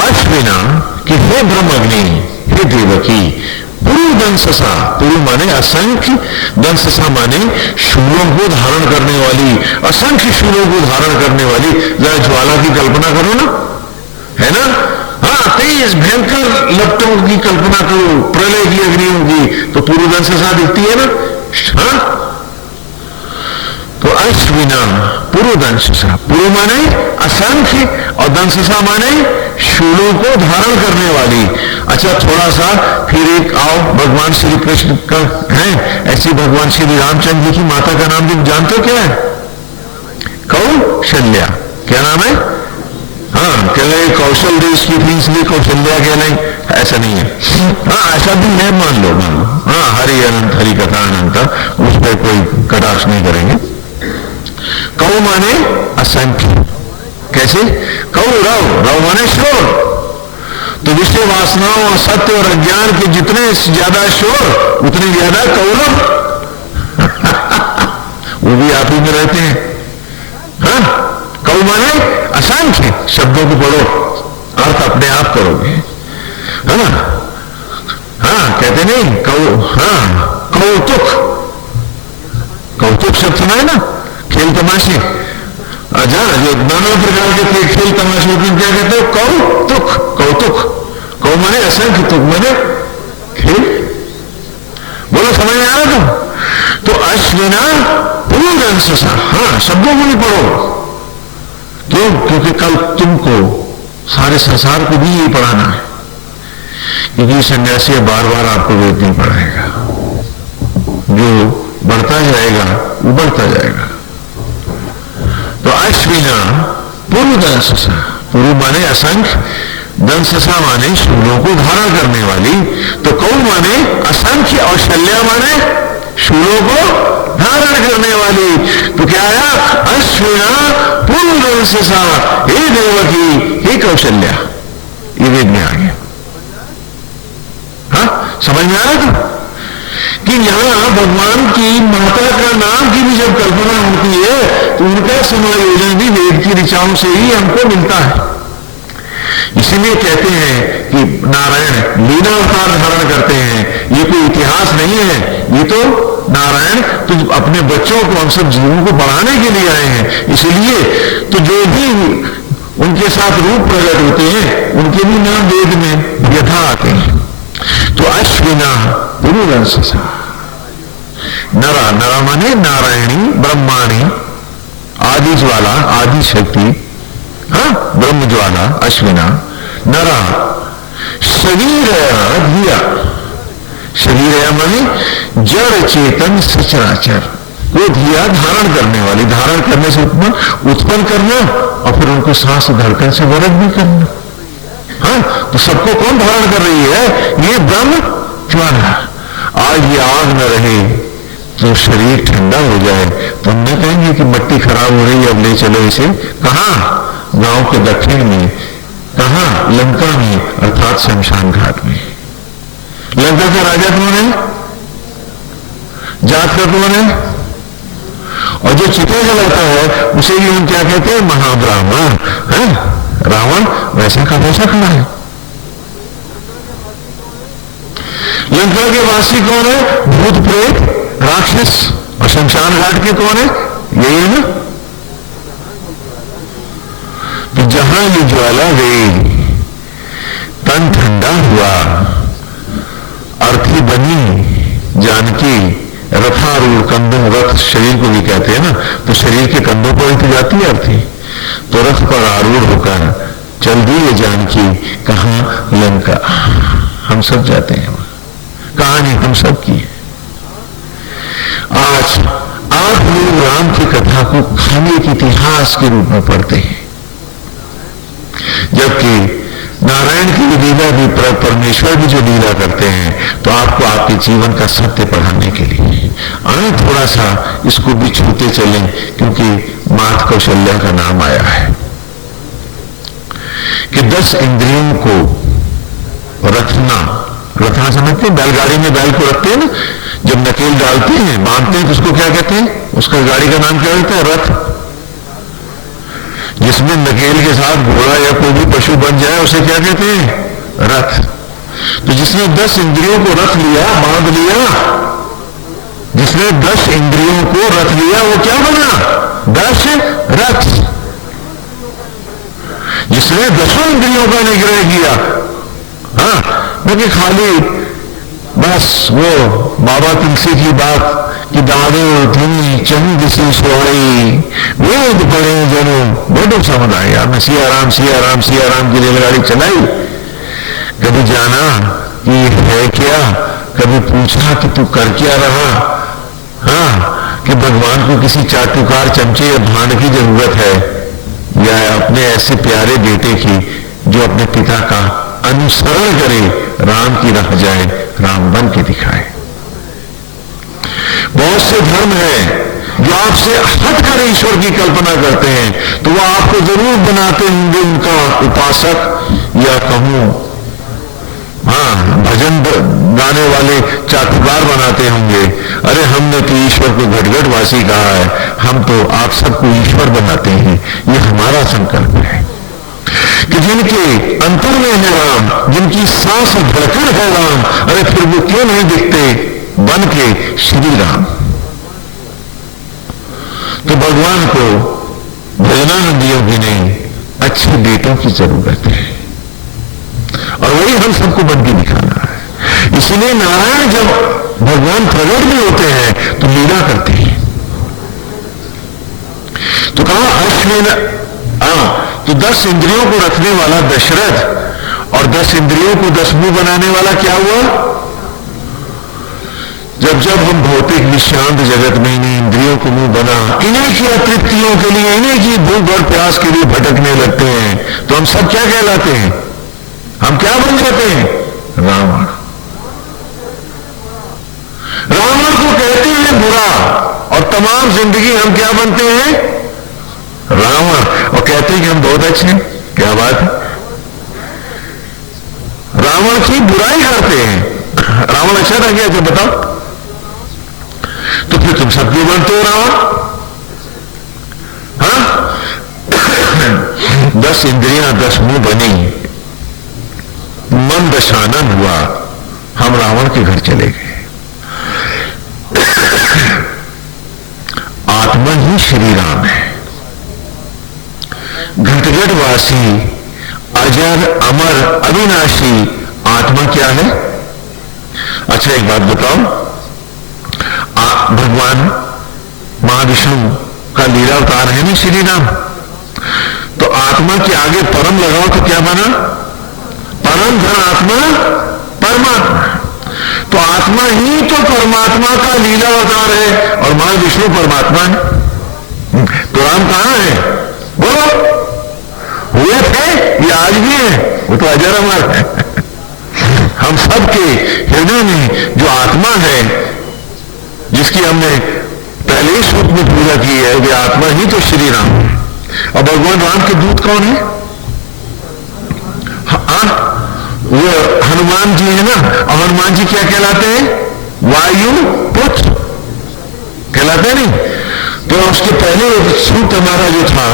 अश्विना कि हे ब्रह्मग्नि, हे देवकी, पूर्वदंससा, पूर्व माने असंख्य, दंससा माने शूलों को धारण करने वाली, असंख्य शूलों को धारण करने वाली। जरा ज्वाला की कल्पना करो ना, है ना? हाँ, तेज भयंकर लपटों की कल्पना करो, प्रलय की अग्नियों की, तो पूर्वदंससा दिखती है ना। हाँ, तो अश्विना पूर्वदंससा, पूर्व माने असंख्य और दंससा माने शूलों को धारण करने वाली। अच्छा, थोड़ा सा फिर एक आओ, भगवान श्री कृष्ण का है, ऐसी भगवान श्री रामचंद्र जी की माता का नाम भी जानते हो क्या है? कौशल्या। क्या नाम है? हाँ, कह रहे कौशल देश की थी इसलिए कौशल्या कह रहे, ऐसा नहीं है। हाँ, ऐसा भी मैं मान लो। हाँ, हरि अनंत, हरि कथा अनंत, उस पर कोई कटाक्ष नहीं करेंगे। कौ माने असंख्य। कैसे? कौ रव, रव माने शोर। तो विषय वासनाओं और सत्य और अज्ञान के जितने ज्यादा शोर, उतने ज्यादा कौरव। वो भी आप ही में रहते हैं। हाँ, कौ माने असंख्य। शब्दों को पढ़ो, अर्थ अपने आप करोगे, है ना? हाँ, कहते नहीं कौ, हाँ, कौतुक, कौतुक शब्द सुना है ना? खेल तमाशे, अच्छा, जो नाना प्रकार के खेल तमाशे होते हैं, क्या कहते हो? कौतुक, कौतुक। कौ माने असंख्य, तुक माने खेल। बोलो, समझ में आ रहा? तो अश्विना पूर्वदंससा, हाँ, शब्दों को नहीं पढ़ो। क्यों? क्योंकि कल तुमको, सारे संसार को भी यही पढ़ाना है, क्योंकि सन्यासी बार बार आपको वेद नहीं पढ़ाएगा। जो बढ़ता जाएगा वो बढ़ता जाएगा। तो अश्विना पूर्वदंससा, पूर्व माने असंख्य, दंससा माने शूलों को धारण करने वाली। तो कौ माने असंख्य और शल्या माने शूलों को धारण करने वाली। तो क्या आया? अश्विना पूर्वदंससा, हे देवकी, हे कौशल्या। ये वेद में आ गया। हाँ, समझ में आया था कि यहां भगवान की माता का नाम की भी जब कल्पना होती है तो उनका समायोजन भी वेद की ऋचाओं से ही हमको मिलता है। इसीलिए कहते हैं कि नारायण लीला अवतार धारण करते हैं। ये कोई इतिहास नहीं है, ये तो नारायण तो अपने बच्चों को, हम सब जीवों को बढ़ाने के लिए आए हैं। इसलिए तो जो भी उनके साथ रूप प्रकट होते हैं, उनके भी नाम वेद में यथा आते हैं। तो अश्विना पूर्वदंससा, नरा, नरा माने नारायणी, ब्रह्माणी, आदि ज्वाला, आदि शक्ति, हाँ, ब्रह्म ज्वाला, अश्विना, नरा, शरीर धिया, शरीर माने जड़ चेतन सचराचर को धिया धारण करने वाली, धारण करने से उत्पन्न करना और फिर उनको सांस धड़कन से वरद भी करना। हाँ, तो सबको कौन धारण कर रही है? ये ब्रह्म ज्वाला। आज ये आग न रहे तो शरीर ठंडा हो जाए, तो हम न कहेंगे कि मिट्टी खराब हो रही है, अब ले चलो इसे। कहां? गांव के दक्षिण में। कहां? लंका में, अर्थात शमशान घाट में। लंका का राजा कौन है? जात का कौन है? और जो चिता जलाता है उसे भी हम क्या कहते हैं? महाब्राह्मण। है रावण वैसा का वैसा खड़ा है। लंका के वासी कौन है? भूत प्रेत राक्षस। और शमशान घाट के कौन है? यही है ना, जाना ये ज्वाला गई, तन ठंडा हुआ, अर्थी बनी जानकी, रथारूढ़ कंधों, रथ शरीर को भी कहते हैं ना, तो शरीर के कंधों पर ही तो जाती है अर्थी, तो रथ पर आरूढ़ होकर चल दी ये जानकी, कहां लंका। हम सब जाते हैं वहां, कहानी हम सब की है। आज आप लोग राम की कथा को खाली एक इतिहास के रूप में पढ़ते हैं, जबकि नारायण की लीला भी, परमेश्वर भी जो लीला करते हैं तो आपको आपके जीवन का सत्य पढ़ाने के लिए आए, थोड़ा सा इसको भी छूते चलें, क्योंकि मात कौशल्या का नाम आया है कि 10 इंद्रियों को रखना, रखना समझते हैं, बैलगाड़ी में बैल को रखते हैं ना, जब नकेल डालते हैं, बांधते हैं, तो उसको क्या कहते हैं, उसका गाड़ी का नाम क्या होता है, रथ। जिसमें नकेल के साथ घोड़ा या कोई भी पशु बन जाए उसे क्या कहते हैं, रथ। तो जिसने 10 इंद्रियों को रख लिया, बांध लिया, जिसने 10 इंद्रियों को रख लिया, वो क्या बना, 10 रथ। जिसने 10 इंद्रियों का निग्रह किया, हाँ, क्योंकि खाली बस वो बाबा तुलसी की बात कि दादो धुनी चंद सी सोई वेद पढ़े जनो बड़ो समझ आया, मैं सिया राम सिया राम सिया राम की रेलगाड़ी चलाई, कभी जाना कि है क्या, कभी पूछा कि तू कर क्या रहा, हाँ, कि भगवान को किसी चाटुकार चमचे या भांड की जरूरत है, या अपने ऐसे प्यारे बेटे की जो अपने पिता का अनुसरण करे, राम की राह जाए, राम बन के दिखाए। बहुत से धर्म हैं जो आपसे हट कर ईश्वर की कल्पना करते हैं, तो वो आपको जरूर बनाते होंगे उनका उपासक, या कहूं हाँ भजन गाने वाले चाटुकार बनाते होंगे। अरे हमने तो ईश्वर को घटघटवासी कहा है, हम तो आप सबको ईश्वर बनाते हैं। ये हमारा संकल्प है कि जिनके अंतर में है राम, जिनकी सांस धड़कन है राम, अरे फिर वो क्यों नहीं दिखते बन के श्री राम। तो भगवान को भजनानंदियों की नहीं, अच्छे बेटों की जरूरत है, और वही हम सबको बन के दिखाना है। इसलिए नारायण जब भगवान प्रकट भी होते हैं तो लीला करते हैं। तो कहा अश्विन, तो 10 इंद्रियों को रखने वाला दशरथ और 10 इंद्रियों को 10 मुंह बनाने वाला क्या हुआ। जब जब हम भौतिक निशांत जगत में इन्हीं इंद्रियों को मुंह बना, इन्हीं की अतृप्तियों के लिए, इन्हीं की भूख और प्यास के लिए भटकने लगते हैं, तो हम सब क्या कहलाते हैं, हम क्या बन जाते हैं, रावण। रावण को कहते हैं बुरा, और तमाम जिंदगी हम क्या बनते हैं, रावण, और कहते हैं कि हम बहुत अच्छे हैं। क्या बात है, रावण की बुराई करते हैं। रावण अच्छा था क्या, बताओ, तो फिर तुम सब क्यों बनते हो रावण, हाँ। 10 इंद्रियां 10 मुंह बनी, मन दशानन हुआ, हम रावण के घर चले गए। आत्मा ही श्री राम है, घटघटवासी, अजर अमर अविनाशी आत्मा क्या है। अच्छा एक बात बताओ, भगवान महाविष्णु का लीला अवतार है ना श्री राम, तो आत्मा के आगे परम लगाओ तो क्या बना, परम धन आत्मा परमात्मा। तो आत्मा ही तो परमात्मा का लीला अवतार है, और महाविष्णु परमात्मा है। तो राम कहां है, बोलो, हुए थे ये आज भी है, वो तो अजर अमर है। हम सबके हृदय में जो आत्मा है, जिसकी हमने पहले ही सूत्र में पूजा की है, वे आत्मा ही तो श्री राम है। और भगवान राम के दूत कौन है, वो हनुमान जी है ना, और हनुमान जी क्या कहलाते हैं, वायु पुत्र कहलाते नहीं। तो उसके पहले सूत्र हमारा जो था,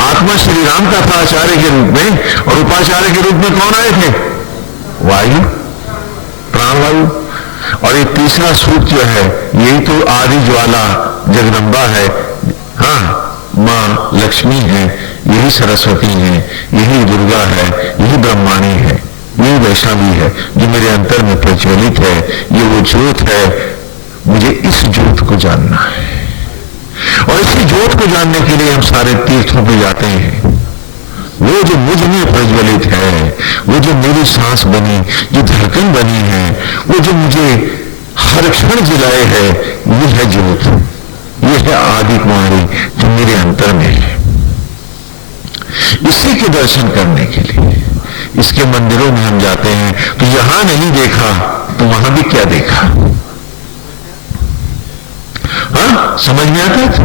आत्मा श्री राम का था आचार्य के रूप में, और उपाचार्य के रूप में कौन आए थे, वायु, प्राणवायु। और ये तीसरा सूत्र जो है, यही तो आदि ज्वाला जगदम्बा है, हाँ, मां लक्ष्मी है, यही सरस्वती है, यही दुर्गा है, यही ब्रह्माणी है, यही वैष्णवी है जो मेरे अंतर में प्रज्वलित है, ये वो ज्योत है। मुझे इस ज्योत को जानना है और इसी ज्योत को जानने के लिए हम सारे तीर्थों पे जाते हैं। वो जो मुझ में प्रज्वलित है, वो जो मेरी सांस बनी, जो धड़कन बनी है, वो जो मुझे हर क्षण जिलाए है, ये है ज्योत, ये है आदि कुमारी जो मेरे अंतर में है। इसी के दर्शन करने के लिए इसके मंदिरों में हम जाते हैं। तो यहां नहीं देखा तो वहां भी क्या देखा? हाँ, समझ में आता था?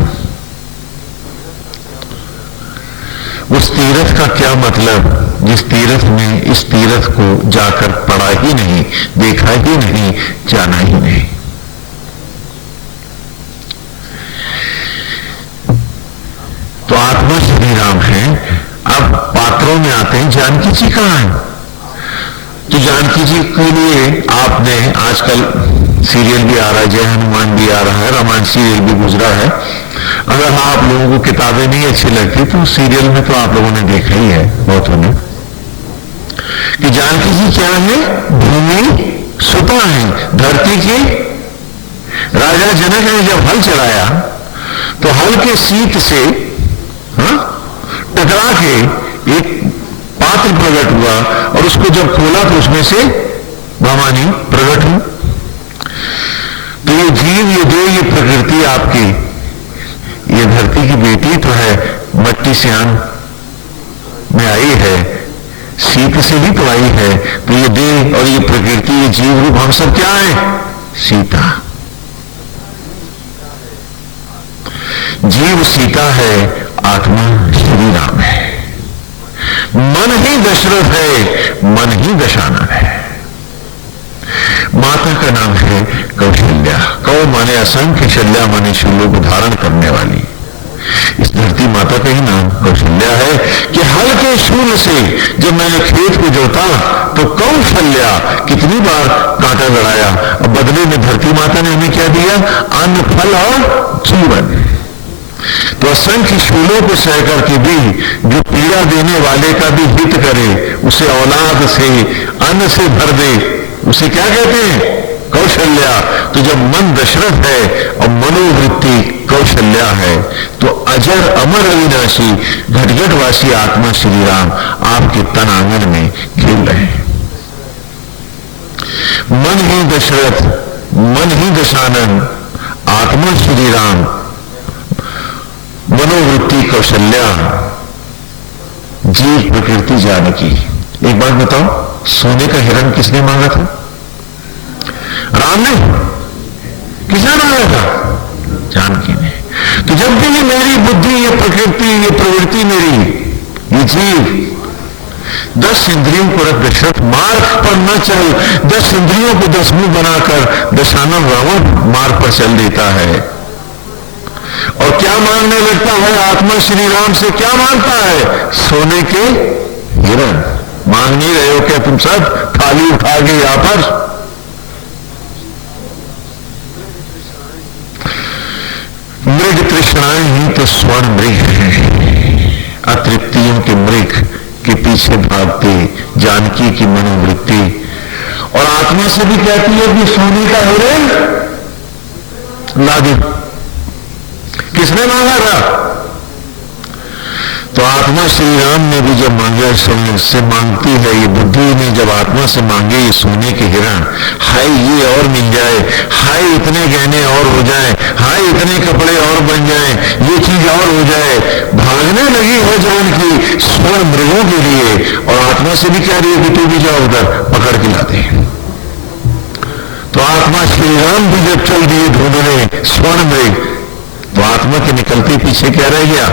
उस तीर्थ का क्या मतलब जिस तीर्थ में इस तीर्थ को जाकर पढ़ा ही नहीं, देखा ही नहीं, जाना ही नहीं। तो आत्मा श्री राम है। अब पात्रों में आते हैं, जानकी जी कहां है? तो जानकी जी के लिए आपने आजकल सीरियल भी आ रहा है, जय हनुमान भी आ रहा है, रामायण सीरियल भी गुजरा है। अगर आप लोगों को किताबें नहीं अच्छी लगती तो सीरियल में तो आप लोगों ने देखा ही है बहुतों ने कि जानकी जी क्या है? भूमि सुता है, धरती के राजा जनक ने जब हल चलाया तो हल के सीत से टकरा के एक पात्र प्रकट हुआ और उसको जब खोला तो उसमें से भवानी प्रकट हुई। तो ये जीव, ये देह, ये प्रकृति आपकी, ये धरती की बेटी तो है, मट्टी से अन्न में आई है, सीत से भी तो आई है। तो ये देह और ये प्रकृति, ये जीव रूप हम सब क्या है? सीता। जीव सीता है, आत्मा श्री राम है। मन ही दशरथ है, मन ही दशानन है। माता का नाम है कौशल्या। कौ माने असंख्य, शल्या माने शूलों को धारण करने वाली। इस धरती माता का ही नाम कौशल्या है कि हल के शूल से जब मैंने खेत को जोता तो कौशल्या कितनी बार कांटा लड़ाया और बदले में धरती माता ने हमें क्या दिया? अन्न, फल और जीवन। तो असंख्य शूलों को सह करके भी जो पीड़ा देने वाले का भी हित करे, उसे औलाद से, अन्न से भर दे, उसे क्या कहते हैं? कौशल्या। तो जब मन दशरथ है और मनोवृत्ति कौशल्या है तो अजर अमर अविनाशी घटघटवासी आत्मा श्री राम आपके तन आंगन में खेल रहे हैं। मन ही दशरथ, मन ही दशानन, आत्मा श्री राम, मनोवृत्ति कौशल्या, जीव प्रकृति जानकी। एक बात बताओ, सोने का हिरण किसने मांगा था? राम ने। किसने मांगा था? जानकी ने। तो जब भी ये मेरी बुद्धि, ये प्रकृति, ये प्रवृत्ति मेरी, ये जीव 10 इंद्रियों को रख दशरथ मार्ग पर न चल, 10 इंद्रियों को 10 मुंह बनाकर दशानन रावण मार्ग पर चल देता है और क्या मांगने लगता है? आत्मा श्री राम से क्या मांगता है? सोने के हिरण। मांग नहीं रहे हो क्या तुम सब थाली उठा के यहां पर? मृग तृष्णाएं ही तो स्वर्ण मृग है। अतृप्तियों के मृग के पीछे भागते जानकी की मनोवृत्ति और आत्मा से भी कहती है कि सोने का हिरण ला दे। किसने मांगा था? तो आत्मा श्री राम ने भी जब मांगा, से मांगती है ये बुद्धि ने जब आत्मा से मांगे ये सोने के हिरण, हाय ये और मिल जाए, हाय इतने गहने और हो जाए, हाय इतने कपड़े और बन जाए, ये चीज और हो जाए, भागने लगी है जानकी स्वर्ण मृगों के लिए और आत्मा से भी कह रही है कि तू भी जाओ उधर पकड़ के लाते हैं। तो आत्मा श्री राम भी जब चल दिए ढूंढने स्वर्ण मृग तो आत्मा के निकलते पीछे क्या रह गया?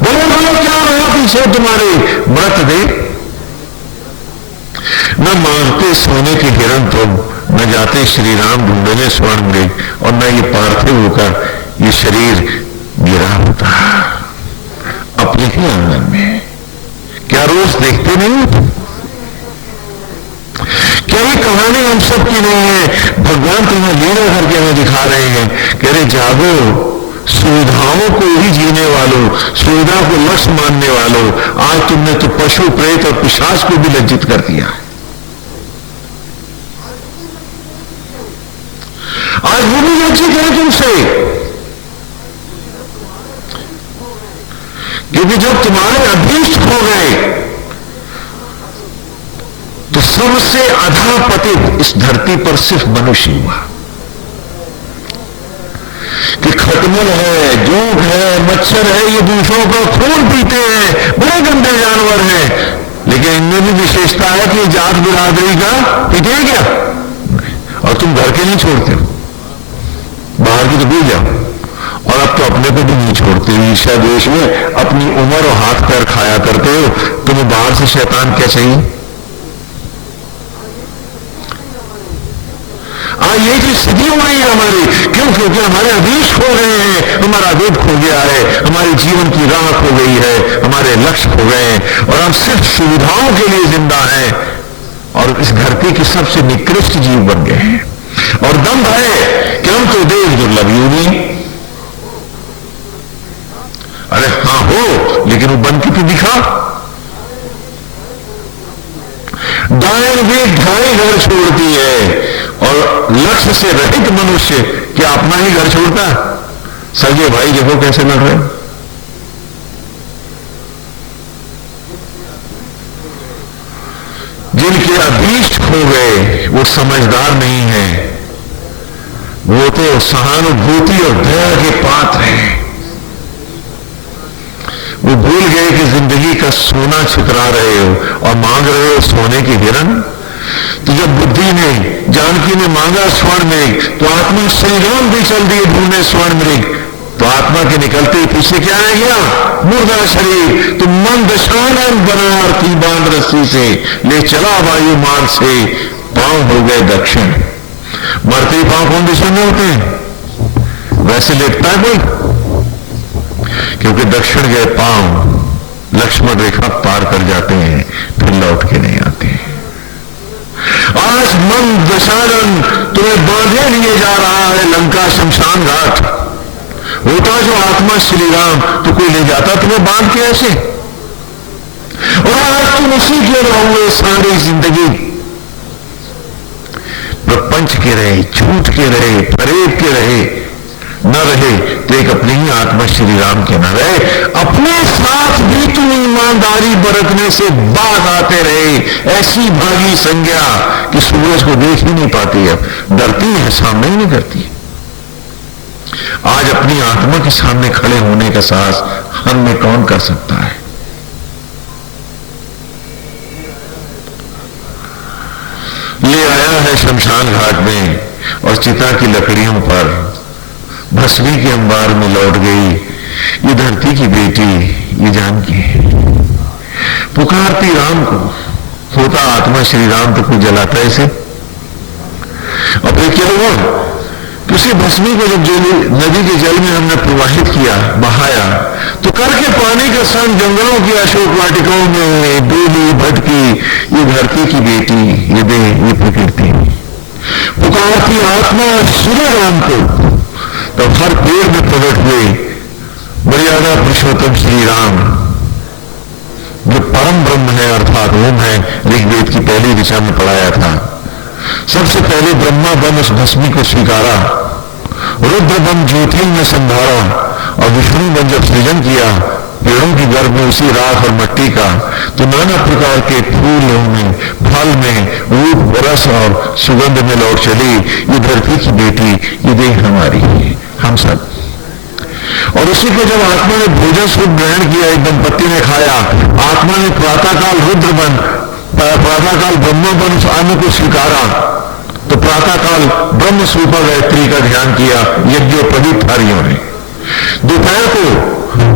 बोलो बोलो क्या रहा पीछे तुम्हारे? व्रत दे। न मांगते सोने के हिरण तुम, न जाते श्री राम ढूंढने स्वर्ण मृग और न ये पार्थिव होकर ये शरीर गिरा होता अपने ही आंगन में। क्या रोज देखते नहीं? क्या ये कहानी हम सब की नहीं है? भगवान तुम्हें लीला करके हमें दिखा रहे हैं, कह रहे जागो सुविधाओं को ही जीने वालों, सुविधा को लक्ष्य मानने वालों, आज तुमने तो पशु प्रेत और पिशाच को भी लज्जित कर दिया है। आज वो भी लज्जित है तुमसे, क्योंकि जब तुम्हारे अभीष्ट हो गए तो सबसे अधःपतित इस धरती पर सिर्फ मनुष्य हुआ। कि खटमल है, जोंक है, मच्छर है, ये दूसरों का खून पीते हैं, बड़े गंदे जानवर हैं, लेकिन इनमें भी विशेषता है कि जात बिरादरी का पीते हैं क्या? और तुम घर के नहीं छोड़ते हो, बाहर की तो भूल जाओ। और अब तो अपने को भी नहीं छोड़ते, ईर्ष्या द्वेष में अपनी उम्र और हाथ पैर खाया करते हो। तुम्हें बाहर से शैतान क्या चाहिए? ये चीज स्थिति हो रही है हमारी। क्यों? क्योंकि हमारे अभीष्ट खो गए हैं, हमारा वेद खो गया है, हमारे जीवन की राह खो गई है, हमारे लक्ष्य खो गए हैं, और हम सिर्फ सुविधाओं के लिए जिंदा हैं और इस धरती के सबसे निकृष्ट जीव बन गए हैं। और दम्भ है कि हम तो देव दुर्लभ योगी। अरे हाँ हो, लेकिन वो बन के तो दिखा। दाएं भी ढाई घर छोड़ती है, और लक्ष्य से रहित मनुष्य क्या अपना ही घर छोड़ता है? सगे भाई देखो कैसे लड़ रहे। जिनके अभीष्ट खो गए वो समझदार नहीं है, वो तो सहानुभूति और दया के पात्र हैं। वो भूल गए कि जिंदगी का सोना छितरा रहे हो और मांग रहे हो सोने की हिरण। तो जब बुद्धि ने, जानकी ने मांगा स्वर्ण मृग, तो आत्मा श्रीराम भी चल दिए ढूंढने स्वर्ण मृग। तो आत्मा के निकलते ही पीछे क्या रह गया? मुर्दा शरीर। तो मन दशानन बना आरती बांध रस्सी से, ले चला वायु मार्ग से, पांव हो गए दक्षिण। मरते पांव कौन दिशा में होते हैं? वैसे लेटता है कोई? क्योंकि दक्षिण गए पांव लक्ष्मण रेखा पार कर जाते हैं, फिर लौट के नहीं आते। आज मन दशानन तुम्हें बांधे लिए जा रहा है लंका शमशान घाट। होता जो आत्मा श्री राम तो कोई ले जाता तुम्हें बांध के ऐसे। और आज तुम उसी के रहोगे सारी जिंदगी। प्रपंच के रहे, झूठ के रहे, फरेब के रहे, न रहे तो एक अपने ही आत्मा श्री राम के न रहे। अपने साथ भी तुम ईमानदारी बरतने से बात आते रहे। ऐसी भागी संज्ञा कि सूरज को देख ही नहीं पाती, अब डरती है, सामने ही नहीं करती। आज अपनी आत्मा के सामने खड़े होने का साहस हम में कौन कर सकता है? ले आया है शमशान घाट में और चिता की लकड़ियों पर भस्मी के अंबार में लौट गई ये धरती की बेटी, ये जानकी पुकारती राम को। होता आत्मा श्री राम तो कोई जलाता इसे। और फिर क्या हुआ कि उसी भस्मी को जब नदी के जल में हमने प्रवाहित किया, बहाया, तो करके पानी का संग जंगलों की अशोक वाटिकाओं में डोली भटकी ये धरती की बेटी, ये देह, ये प्रकृति। पुकारती आत्मा श्री राम को, तो हर पेड़ में प्रकट हुए मर्यादा पुरुषोत्तम श्री राम, जो परम ब्रह्म है अर्थात ओम है। ऋग्वेद की पहली दिशा में पढ़ाया था। सबसे पहले ब्रह्मा बन उस भस्मी को स्वीकारा, रुद्र बन ज्योति में संभारा, और विष्णु बन जब सृजन किया पेड़ों की गर्भ में उसी राख और मट्टी का, तो नाना प्रकार के फूलों में, फल में, रूप, रस और सुगंध में लौट चली ये धरती की बेटी, ये देह हमारी, हम सब। और उसी को जब आत्मा ने भोजन स्वरूप ग्रहण किया, एक दंपत्ति ने खाया, आत्मा ने प्रातःकाल रुद्र बन, प्रातःकाल ब्रह्मा बन उस अन्न को स्वीकारा, तो प्रातःकाल ब्रह्म स्वरूपा गायत्री का ध्यान किया यज्ञोपवीतारियों ने। दोपहर को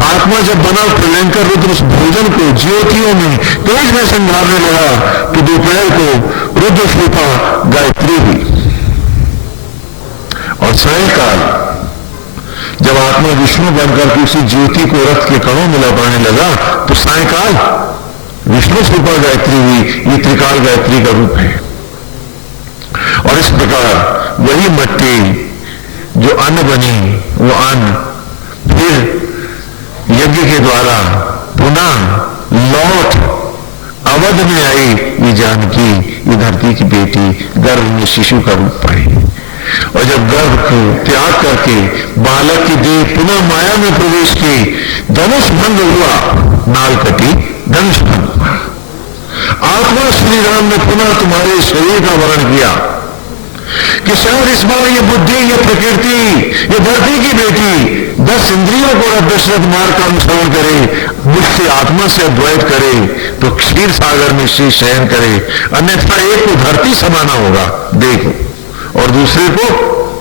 आत्मा जब बना प्रलयंकर रुद्र उस भोजन को ज्योतियों में तेज में संभालने लगा, तो दोपहर को रुद्र स्वरूपा गायत्री हुई। और सायंकाल जब आत्मा विष्णु बनकर के उसी ज्योति को रथ के कणों में लौटाने लगा, तो सायंकाल विष्णु स्वरूपा गायत्री हुई। ये त्रिकाल गायत्री का रूप है। और इस प्रकार वही मट्टी जो अन्न बनी, वो अन्न फिर यज्ञ के द्वारा पुनः लौट अवध में आई ये जानकी, ये धरती की बेटी गर्भ में शिशु का रूप पाई, और जब गर्भ को त्याग करके बालक की देह पुनः माया में प्रवेश की, धनुष भंग हुआ, नाल कटी, धनुष भंग हुआ। आत्मा श्री राम ने पुनः तुम्हारे शरीर का वर्ण किया कि शायद इस बार ये बुद्धि, ये प्रकृति, ये धरती की बेटी 10 इंद्रियों को दशरथ मार्ग का अनुसरण करे, मुझसे आत्मा से अद्वैत करे, तो क्षीर सागर में शीश शयन करे, अन्यथा एक को धरती समाना होगा देखो, और दूसरे को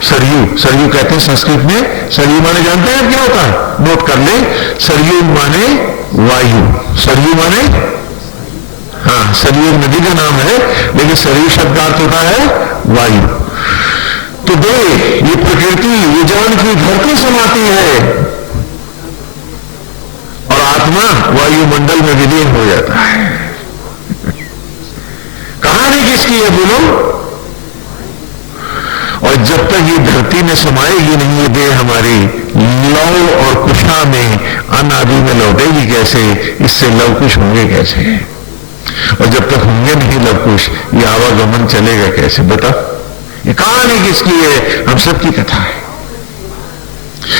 सरयू। सरयू कहते हैं संस्कृत में, सरयू माने जानते हैं क्या होता है, नोट कर ले, सरयू माने वायु, सरयू माने, हाँ सरयू एक नदी का नाम है, लेकिन सरयू शब्द का अर्थ होता है वायु। तो देख, ये प्रकृति, ये जानकी धरती समाती है और आत्मा वायुमंडल में विलीन हो जाता है। कहानी किसकी है बोलो? और जब तक ये धरती में समाएगी नहीं ये देह हमारी, लव और कुशा में अनादि में लौटेगी कैसे, इससे लवकुश होंगे कैसे, और जब तक होंगे नहीं लवकुश, ये आवागमन चलेगा कैसे? बता, ये कहानी किसकी है? हम सबकी कथा है।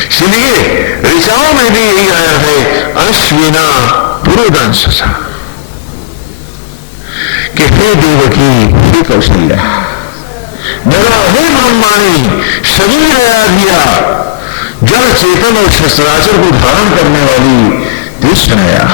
इसलिए ऋचाओं में भी यही आया है, अश्विना पुरुदंससा, कि हे देवकी, हे कौशल्या, मेरा हे मनमानी शरीर आया दिया, जड़ चेतन और शस्त्रास्त्र को धारण करने वाली कृष्णया,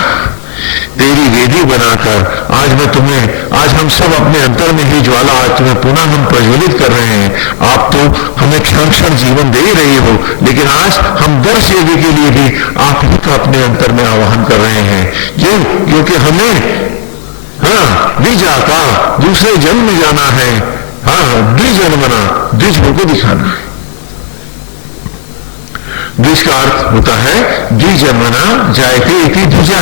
तेरी वेदी बनाकर आज मैं तुम्हें, आज हम सब अपने अंतर में ही ज्वाला, आज तुम्हें पुनः हम प्रज्वलित कर रहे हैं। आप तो हमें क्षण क्षण जीवन दे ही रही हो, लेकिन आज हम दर्श यज्ञ के लिए भी आप ही का अपने अंतर में आवाहन कर रहे हैं। क्यों? क्योंकि हमें द्विजा का दूसरे जन्म में जाना है, द्विजन्मना, द्विज होकर दिखाना है। द्विज का अर्थ होता है द्विजन्मना जायते इति द्विजा,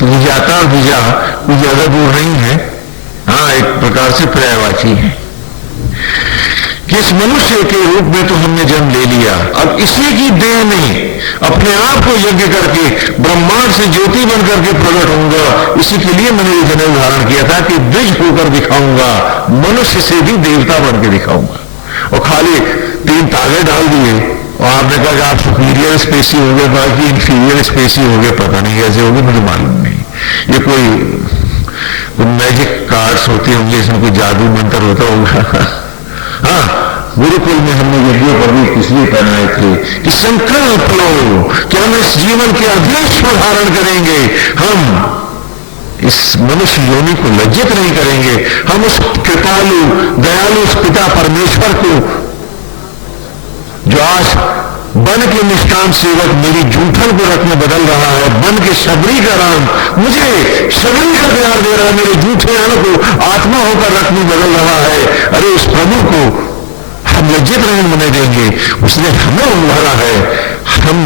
तो द्विजाता और द्विजा कोई ज्यादा दूर नहीं है, एक प्रकार से पर्यायवाची है। किस मनुष्य के रूप में तो हमने जन्म ले लिया, अब इसी की देह में अपने आप को यज्ञ करके ब्रह्मांड से ज्योति बन करके प्रकट होऊंगा। इसी के लिए मैंने ये जन्म धारण किया था कि द्विज होकर दिखाऊंगा, मनुष्य से भी देवता बन के दिखाऊंगा। और खाली 3 तागे डाल दिए और आपने कहा कि आप सुपीरियर स्पेसी हो गए, बाकी इंफीरियर स्पेसी हो गए, पता नहीं कैसे हो गए, मुझे मालूम नहीं। ये कोई मैजिक कार्ड्स होती होंगे, इसमें कोई जादू मंत्र होता होगा। गुरुकुल में हमने यज्ञों पर भी इसलिए पहनाए थे कि संकल्प लो कि हम इस जीवन के अध्यक्ष को धारण करेंगे, हम इस मनुष्य योनि को लज्जित नहीं करेंगे, हम उस कृपालु दयालु उस पिता परमेश्वर को, जो आज बन के निष्काम सेवक मेरी जूठन को रथ में बदल रहा है, बन के शबरी का राम मुझे शबरी का प्यार दे रहा है, मेरे जूठे अन्न को आत्मा होकर रथ में बदल रहा है। अरे उस प्रभु को हम लज्जित नहीं होने देंगे, उसने हमें उभारा है, हम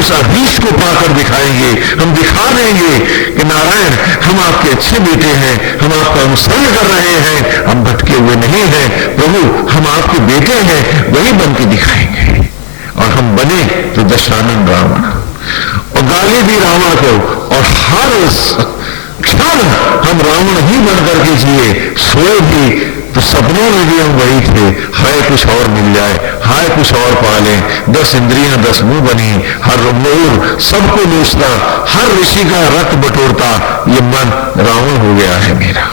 उस अधीश को पाकर दिखाएंगे, हम दिखा देंगे कि नारायण हम आपके अच्छे बेटे हैं, हम आपका अनुसरण कर रहे हैं, हम भटके हुए नहीं हैं, प्रभु हम आपके बेटे हैं, वही बन के दिखाएंगे। और हम बने तो दशानन रावण, और गाली भी रावण को, और हर क्षण हम रावण ही बन करके जिए, सोए भी तो सपनों में भी हम वही थे, हाय कुछ और मिल जाए, हाय कुछ और पा लें। 10 इंद्रियां 10 मुंह बनी, हर मोर सबको लूटता, हर ऋषि का रक्त बटोरता, ये मन रावण हो गया है मेरा।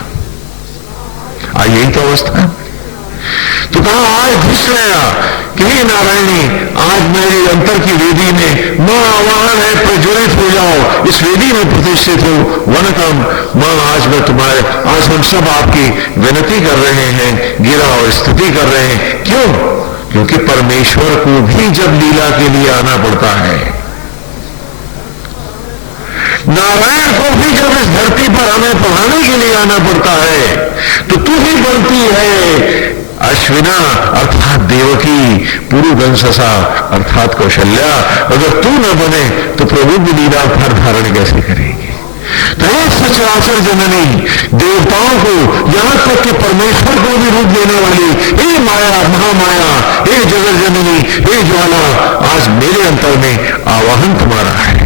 यही तो अवस्था है। तो कहा आज घुस गया कि हे नारायणी, आज मेरे अंतर की वेदी में मां आवाहन है, प्रज्वलित हो जाओ, इस वेदी में प्रतिष्ठित हो, वनकम मां, आज मैं तुम्हारे, आज हम सब आपकी विनती कर रहे हैं, गिरा और स्तुति कर रहे हैं। क्यों? क्योंकि परमेश्वर को भी जब लीला के लिए आना पड़ता है, नारायण को भी जब इस धरती पर हमें पढ़ाने के लिए आना पड़ता है, तो तू ही बनती है अश्विना अर्थात देवकी, पुरुदंससा अर्थात कौशल्या। अगर तू न बने तो प्रभु की लीला फर धारण कैसे करेगी? तो ये सचराचर जननी, देवताओं को, यहां तक कि परमेश्वर को भी रूप देने वाली हे माया, महामाया, हे जगत जननी, हे ज्वाला, आज मेरे अंतर में आवाहन तुम्हारा है।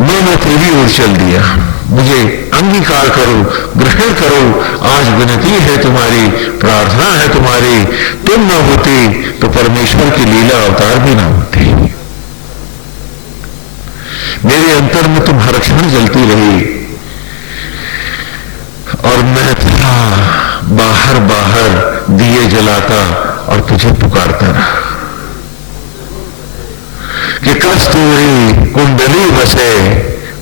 मैंने तेरी ओर चल दिया, मुझे अंगीकार करो, ग्रहण करो। आज विनती है तुम्हारी, प्रार्थना है तुम्हारी। तुम न होते तो परमेश्वर की लीला अवतार भी ना होते। मेरे अंतर में तुम हर क्षण जलती रही और मैं था बाहर बाहर दिए जलाता और तुझे पुकारता रहा कि कस्तूरी कुंडली बसे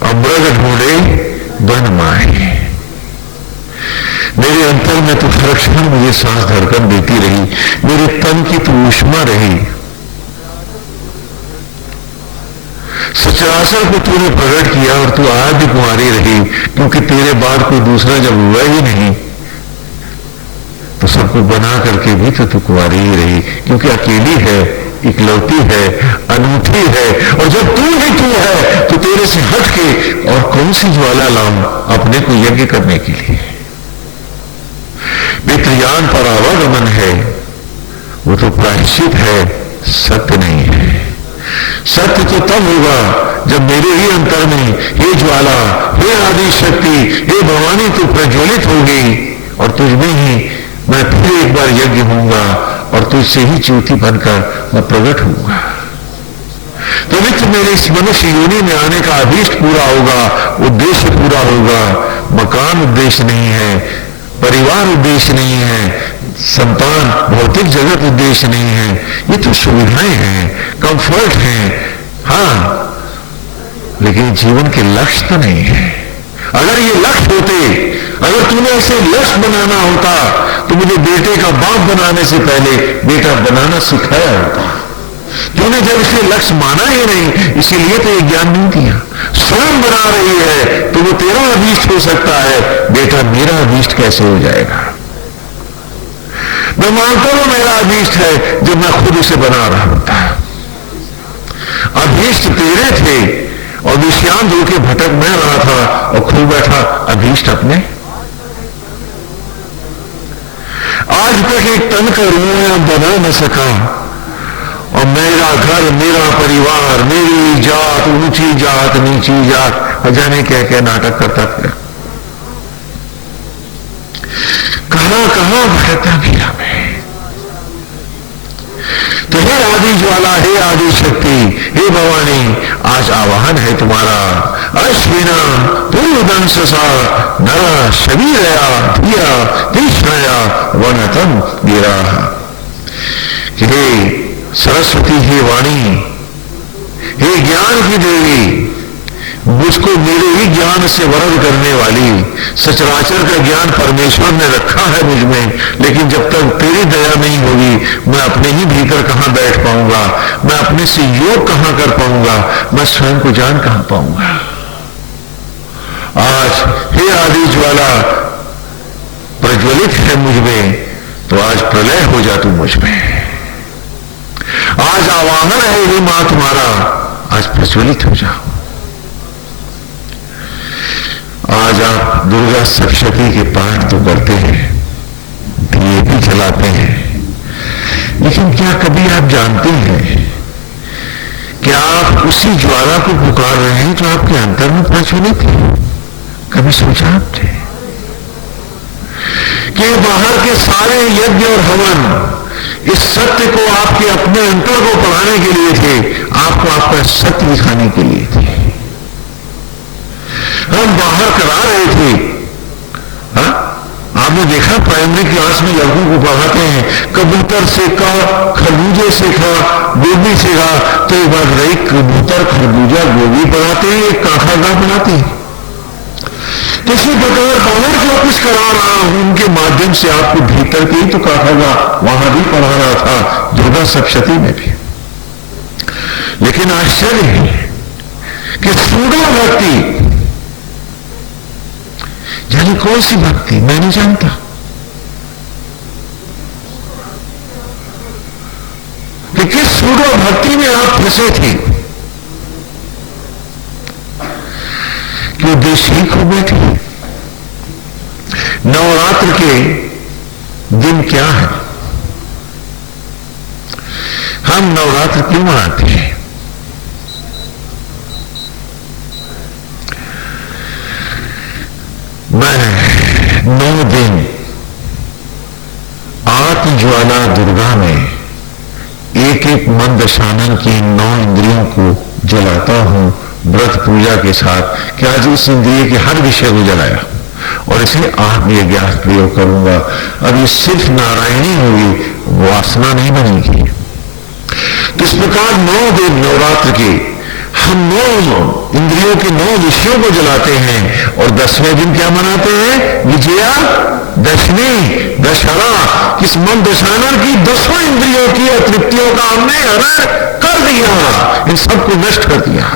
और मृग ढूंढे बन माए। मेरे अंतर में तू हर क्षण मुझे सांस धड़कन देती रही, मेरे तन की तू ऊष्मा रही। सचराचर को तूने प्रकट किया और तू आज भी कुंवारी रही, क्योंकि तेरे बाद कोई दूसरा जब हुआ ही नहीं तो सबको बना करके भी तो तू कुंवारी ही रही, क्योंकि अकेली है, इकलौती है, अनूठी है। और जब तू ही तू है तो तेरे से हट के और कौन सी ज्वाला लाऊं अपने को यज्ञ करने के लिए। पितृयान पर आवागमन है, वो तो प्रायश्चित है, सत्य नहीं है। सत्य तो तब होगा जब मेरे ही अंतर में हे ज्वाला, हे आदि शक्ति, हे भवानी तू प्रज्वलित होगी और तुझमें ही मैं फिर एक बार यज्ञ होऊंगा और तुझसे ही ज्योति बनकर मैं प्रकट होऊंगा। तो नित्य मेरे इस मनुष्य योनि में आने का अभीष्ट पूरा होगा, उद्देश्य पूरा होगा। मकान उद्देश्य नहीं है, परिवार उद्देश्य नहीं है, संतान भौतिक जगत उद्देश्य नहीं है। ये तो सुविधाएं हैं, कंफर्ट हैं, हाँ, लेकिन जीवन के लक्ष्य तो नहीं है। अगर ये लक्ष्य होते, अगर तूने ऐसे लक्ष्य बनाना होता तो मुझे बेटे का बाप बनाने से पहले बेटा बनाना सिखाया होता। तूने जब इसे लक्ष्य माना ही नहीं, इसीलिए तो ये ज्ञान नहीं दिया। स्वयं बना रही है तो वो तेरा अभीष्ट हो सकता है, बेटा मेरा अभीष्ट कैसे हो जाएगा। मैं मानता हूं मेरा अभीष्ट है जब मैं खुद इसे बना रहा होता। अभीष्ट तेरे थे और विषयांत होकर भटक मैं रहा था और खो बैठा अभीष्ट अपने। आज तक एक तन का रूह बना न सका और मेरा घर, मेरा परिवार, मेरी जात, ऊंची जात, नीची जात, अजाने क्या क्या नाटक करता फिर। कहां कहां बहता फिरा मैं। तो हे आदि ज्वाला, हे आदि शक्ति, हे भवानी, आज आवाहन है तुम्हारा। अश्विना पूर्वदंससा नरा शरीरया धिया तीक्ष्णया वनतम गिरा। कि हे सरस्वती, हे वाणी, हे ज्ञान की देवी, मुझको मेरे ही ज्ञान से वर्ण करने वाली, सचराचर का ज्ञान परमेश्वर ने रखा है मुझ में, लेकिन जब तक तेरी दया नहीं होगी मैं अपने ही भीतर कहां बैठ पाऊंगा, मैं अपने से योग कहां कर पाऊंगा, मैं स्वयं को जान कहां पाऊंगा। आज हे आदि ज्वाला प्रज्वलित है मुझ में, तो आज प्रलय हो जा तू मुझ में। आज आवाहन है हे मां तुम्हारा, आज प्रज्वलित हो जाओ। आज आप दुर्गा सप्तशती के पाठ तो करते हैं, दिए भी जलाते हैं, लेकिन क्या कभी आप जानते हैं कि आप उसी ज्वाला को पुकार रहे हैं जो आपके अंतर में प्रज्वलित है? कभी सोचा आपने कि बाहर के सारे यज्ञ और हवन इस सत्य को आपके अपने अंतर को पढ़ाने के लिए थे, आपको आपका सत्य दिखाने के लिए थे। हम बाहर करा रहे थे, हाँ? आपने देखा प्राइमरी क्लास में लड़कों को पढ़ाते हैं, कबूतर से कहा, खरबूजे से कहा, गोभी से कहा, तो एक बात रही, कबूतर, खरबूजा, गोभी पढ़ाते हैं, एक काखागा पढ़ाते हैं। तो इसी प्रकार बाहर जो कुछ करा रहा हूं उनके माध्यम से आपको भीतर के ही तो काखागा वहां भी पढ़ा रहा था, दुर्गा सप्तशती में भी। लेकिन आश्चर्य है कि सूडो भक्ति, यानी कौन सी भक्ति मैं नहीं जानता, कि किस सूडो भक्ति में आप फंसे थे। इसके उद्देश्य ही खो बैठे। नवरात्र के दिन क्या है? हम नवरात्र क्यों मनाते हैं? मैं 9 दिन आत्मज्वाला दुर्गा में एक एक मन दशानन की 9 इंद्रियों को जलाता हूं व्रत पूजा के साथ कि आज इस इंद्रिय के हर विषय को जलाया और इसे आत्मज्ञान प्रयोग करूंगा। अब ये सिर्फ नारायणी होगी, वासना नहीं बनेगी। तो इस प्रकार 9 दिन नवरात्र के हम 9 इंद्रियों के 9 विषयों को जलाते हैं और 10वें दिन क्या मनाते हैं? विजया दशमी, दशहरा। किस मन दशानन की 10 इंद्रियों की अतृप्तियों का हमने हरण कर दिया, इन सबको नष्ट कर दिया।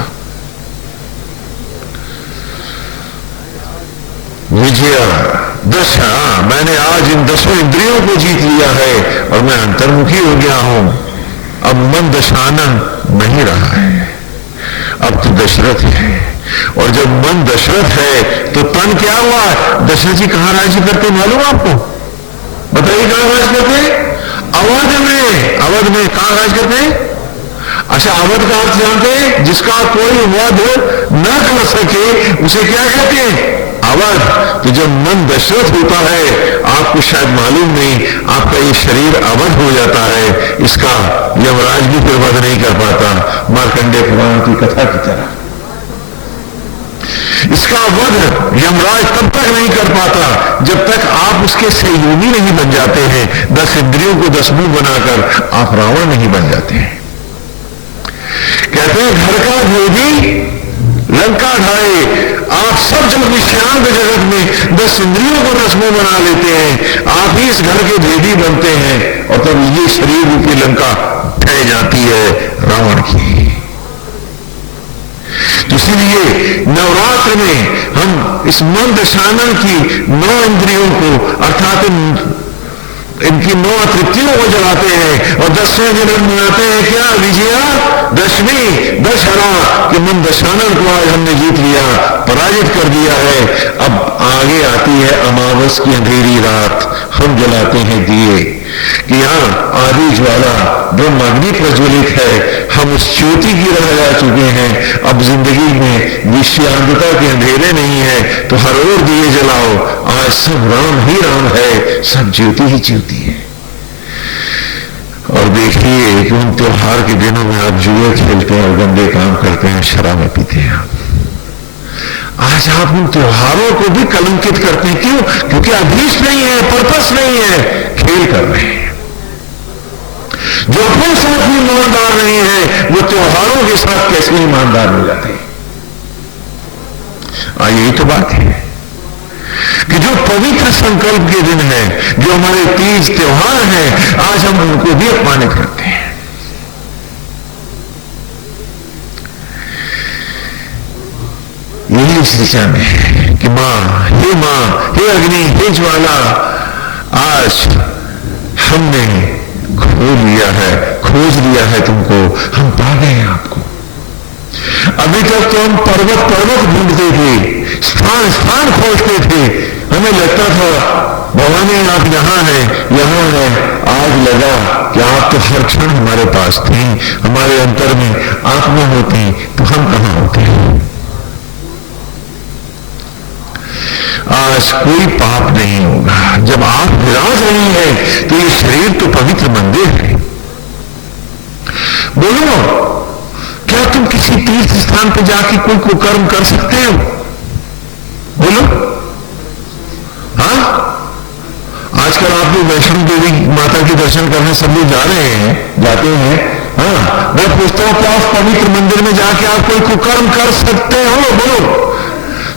विजया दशहरा, मैंने आज इन 10 इंद्रियों को जीत लिया है और मैं अंतर्मुखी हो गया हूं। अब मन दशानन नहीं रहा है, अब तो दशरथ है। और जब मन दशरथ है तो तन क्या हुआ? दशरथ जी कहां राज्य करते मालूम आपको? बताइए कहां राज्य करते? अवध में। अवध में कहां राज्य करते? अच्छा, अवध का अर्थ जानते? जिसका कोई वध न कर सके उसे क्या कहते हैं? अवध। तो जब मन दशरथ होता है, आपको शायद मालूम नहीं, आपका ये शरीर अवध हो जाता है। इसका यमराज भी फिर वध नहीं कर पाता, मार्कंडेय पुराण की कथा की तरह। इसका वध यमराज तब तक नहीं कर पाता जब तक आप उसके सहयोगी नहीं बन जाते हैं। 10 इंद्रियों को 10 मुंह बनाकर आप रावण नहीं बन जाते हैं। कहते हैं घर का भोगी लंका ढाए। आप सब जब विश्रांत जगत में 10 इंद्रियों को 10 मुंह बना लेते हैं, आप ही इस घर के भेदी बनते हैं और तब ये शरीर रूपी लंका ढह जाती है रावण की। तो इसलिए नवरात्र में हम इस मन दशानन की 9 इंद्रियों को अर्थात इनकी 9 अतृप्तियों को जलाते हैं और 10वें दिन हम मनाते हैं क्या? विजया दशमी, दशहरा के मन दशानन को आज हमने जीत लिया, पराजित कर दिया है। अब आगे आती है अमावस की अंधेरी रात, हम जलाते हैं दिए कि यहां आदि ज्वाला ब्रह्माग्नि प्रज्वलित है, हम उस ज्योति की राह जा चुके हैं। अब जिंदगी में विषयांगता के अंधेरे नहीं है तो हर ओर दिए जलाओ। आज सब राम ही राम है, सब ज्योति ही ज्योति है। और देखिए कि उन त्योहार के दिनों में आप जुए खेलते हैं और गंदे काम करते हैं, शराबें पीते हैं। आज आप उन त्योहारों को भी कलंकित करते हैं। क्यों? क्योंकि अभीष्ट नहीं है, पर्पस नहीं है, खेल कर रहे हैं। जो अपने साथ भी ईमानदार नहीं है वो त्योहारों के साथ कैसे ईमानदार हो जाते हैं? यही तो बात है कि जो पवित्र संकल्प के दिन है, जो हमारे तीज त्योहार हैं, आज हम उनको भी अपमानित करते हैं। यही इस दिशा में है कि मां, हे अग्नि, हे ज्वाला, आज हमने खोज लिया है तुमको, हम पा गए हैं आपको। अभी तक तो हम पर्वत ढूंढते थे, स्थान खोजते थे, हमें लगता था भवानी आप यहाँ है। आज लगा कि आप तो हर क्षण हमारे पास थे, हमारे अंतर में आप न होती तो हम कहां होते। आज कोई पाप नहीं होगा जब आप विराज रही है। तो ये शरीर तो पवित्र मंदिर है। बोलो, क्या तुम किसी तीर्थ स्थान पर जाके कोई कुकर्म कर सकते हो? बोलो। हाँ, आजकल आप लोग वैष्णो देवी माता के दर्शन करने सब लोग जा रहे हैं, जाते हैं। हाँ, मैं पूछता हूं क्या उस पवित्र मंदिर में जाके आप कोई कुकर्म कर सकते हो? बोलो।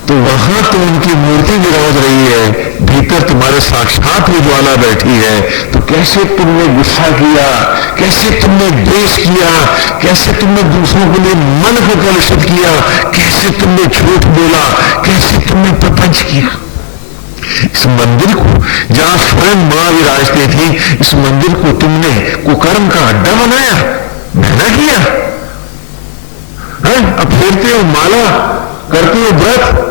तो वहां तो उनकी मूर्ति विराज रही है, भीतर तुम्हारे साक्षात वो ज्वाला बैठी है। तो कैसे तुमने गुस्सा किया, कैसे तुमने द्वेष किया, कैसे तुमने दूसरों के लिए मन को कलुषित किया, कैसे तुमने झूठ बोला, कैसे तुमने प्रपंच किया। इस मंदिर को जहां स्वयं मां विराजती थी, इस मंदिर को तुमने कुकर्म का अड्डा बनाया, महना किया। अब फेरते हो माला, करते हो व्रत,